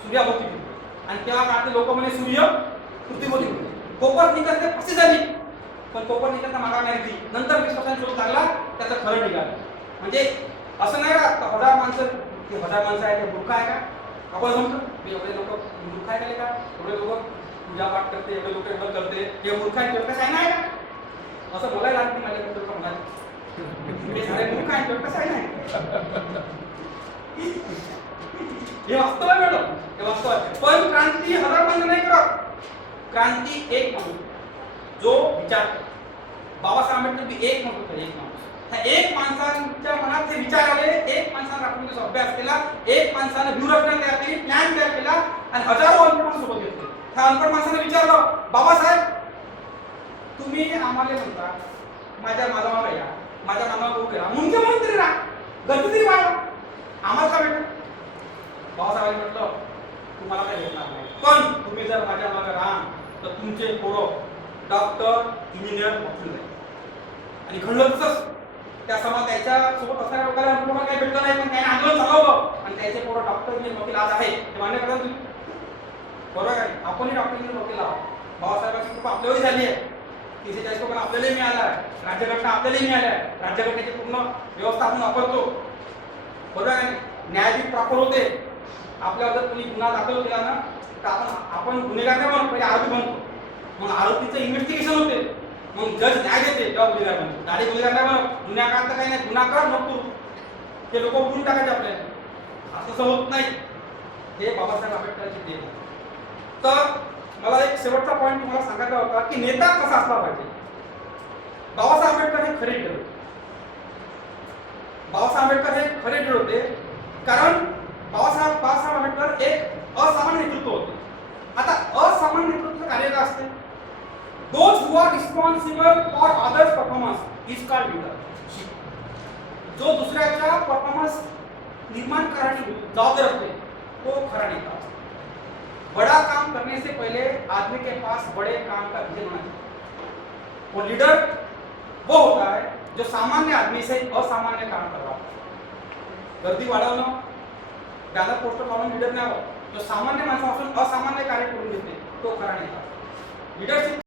सूर्याभोवती फिरते, आणि तेव्हा काळातले लोक म्हणे सूर्य पृथ्वीभोवती फिरते. कोपर्निकसने फाशी झाली, पण कोपर्निकसना मागा नाही दिली. नंतर 20 वर्षांनी शोध लागला, त्याचं खरं निघालं. म्हणजे असं नाही का 1000 माणसं ते 1000 माणसं आहे ते मूर्ख आहे का? आपण समजतो एवढे लोक मूर्ख आहे का? एवढे लोक पूजा पाठ करते, एवढे लोक एवढं करते, हे मूर्ख आहे तेवढं कसं आहे नाही का? असं बोलायला लागते माझ्याकडे लोक म्हणाले हे सारे मूर्ख आहे तेवढं कसं आहे नाही. हे वास्तव आहे मॅडम, हे वास्तव आहे. पण क्रांती 1000 माणसं नाही करत. क्रांती एक माणूस जो विचार, बाबासाहेब आंबेडकर भी एक माणूस होता, एक माणूस. त्या एक माणसाच्या मनात ते विचार आले, एक माणसाने राष्ट्रपतीचा अभ्यास केला, एक माणसाने व्यूहरचना तयार केली, प्लॅन तयार केला आणि हजारो अनपढ माणसासोबत घेतले. त्या अनपढ माणसाने विचारलं, बाबासाहेब तुम्ही आम्हाला म्हणता माझ्या मागे या, माझ्या नामावर उभे राहा, मुंगे म्हणून तरी राहा, गर्दी तरी वाढवा, आम्हाला काय भेटलं? बाबासाहेबांनी म्हटलं तुम्हाला काही भेटणार नाही, पण तुम्ही जर माझ्या मागे राहा तर तुमचे पोरं डॉक्टर, इंजिनियर, वकील नाही. आणि घडलं तसंच. त्या समाज त्याच्या सोबत असणाऱ्या लोकांना पूर्ण काही भेटलं नाही, पण त्याने आंदोलन चालवलं आणि त्याचे पोरं डॉक्टर, इंजिनियर, वकील आज आहे. ते मान्य करा तुम्ही, बरोबर आहे? आपणही डॉक्टर, इंजिनियर, वकील आहोत. बाबासाहेबांची कृपा आपल्यावरही झाली आहे. 340 लोकांना आपल्यालाही मिळाला आहे, राज्यघटना आपल्यालाही मिळाली आहे, राज्यघटनेची पूर्ण व्यवस्था आपण वापरतो, बरोबर आहे? न्यायाधीश प्रॉपर होते. आपल्यावर जर कोणी गुन्हा दाखल केला ना तर आपण गुन्हेगार नाही बनतो, पहिले आरोपी बनतो, मग आरोपीचं इन्व्हेस्टिगेशन होते, मग जज न्याय देते तेव्हा गुन्हेगार बनतो. गाडी गुन्हेगार नाही बनत. गुन्हा काढता काही नाही, गुन्हा करत नको ते लोक उठून टाकायचे आपल्याला, असं होत नाही. हे बाबासाहेब आंबेडकरांची देण. तर मला एक शेवटचा पॉईंट तुम्हाला सांगायचा होता की नेता कसा असला पाहिजे. बाबासाहेब आंबेडकर हे खरे लीडर होते. बाबासाहेब आंबेडकर हे खरे लीडर होते कारण बाबासाहेब आंबेडकर एक असामान्य नेतृत्व होते. आता असामान्य नेतृत्व कार्य काय असते? Those who are responsible for others performance is called leadership. जो दुसऱ्याचा परफॉर्मन्स निर्माण करण्याची जबाबदार असते तो खरा नेता. बड़ा काम करने से पहले आदमी के पास बड़े काम का विजन होना चाहिए. वो लीडर वो होता है जो सामान्य आदमी से असामान्य काम करवा. गर्दी वाढवणं, बॅनर पोस्टर लावून लीडर नाही होत. जो सामान्य माणसापासून असामान्य कार्य करून घेते तो खरा नेता. लीडरशिप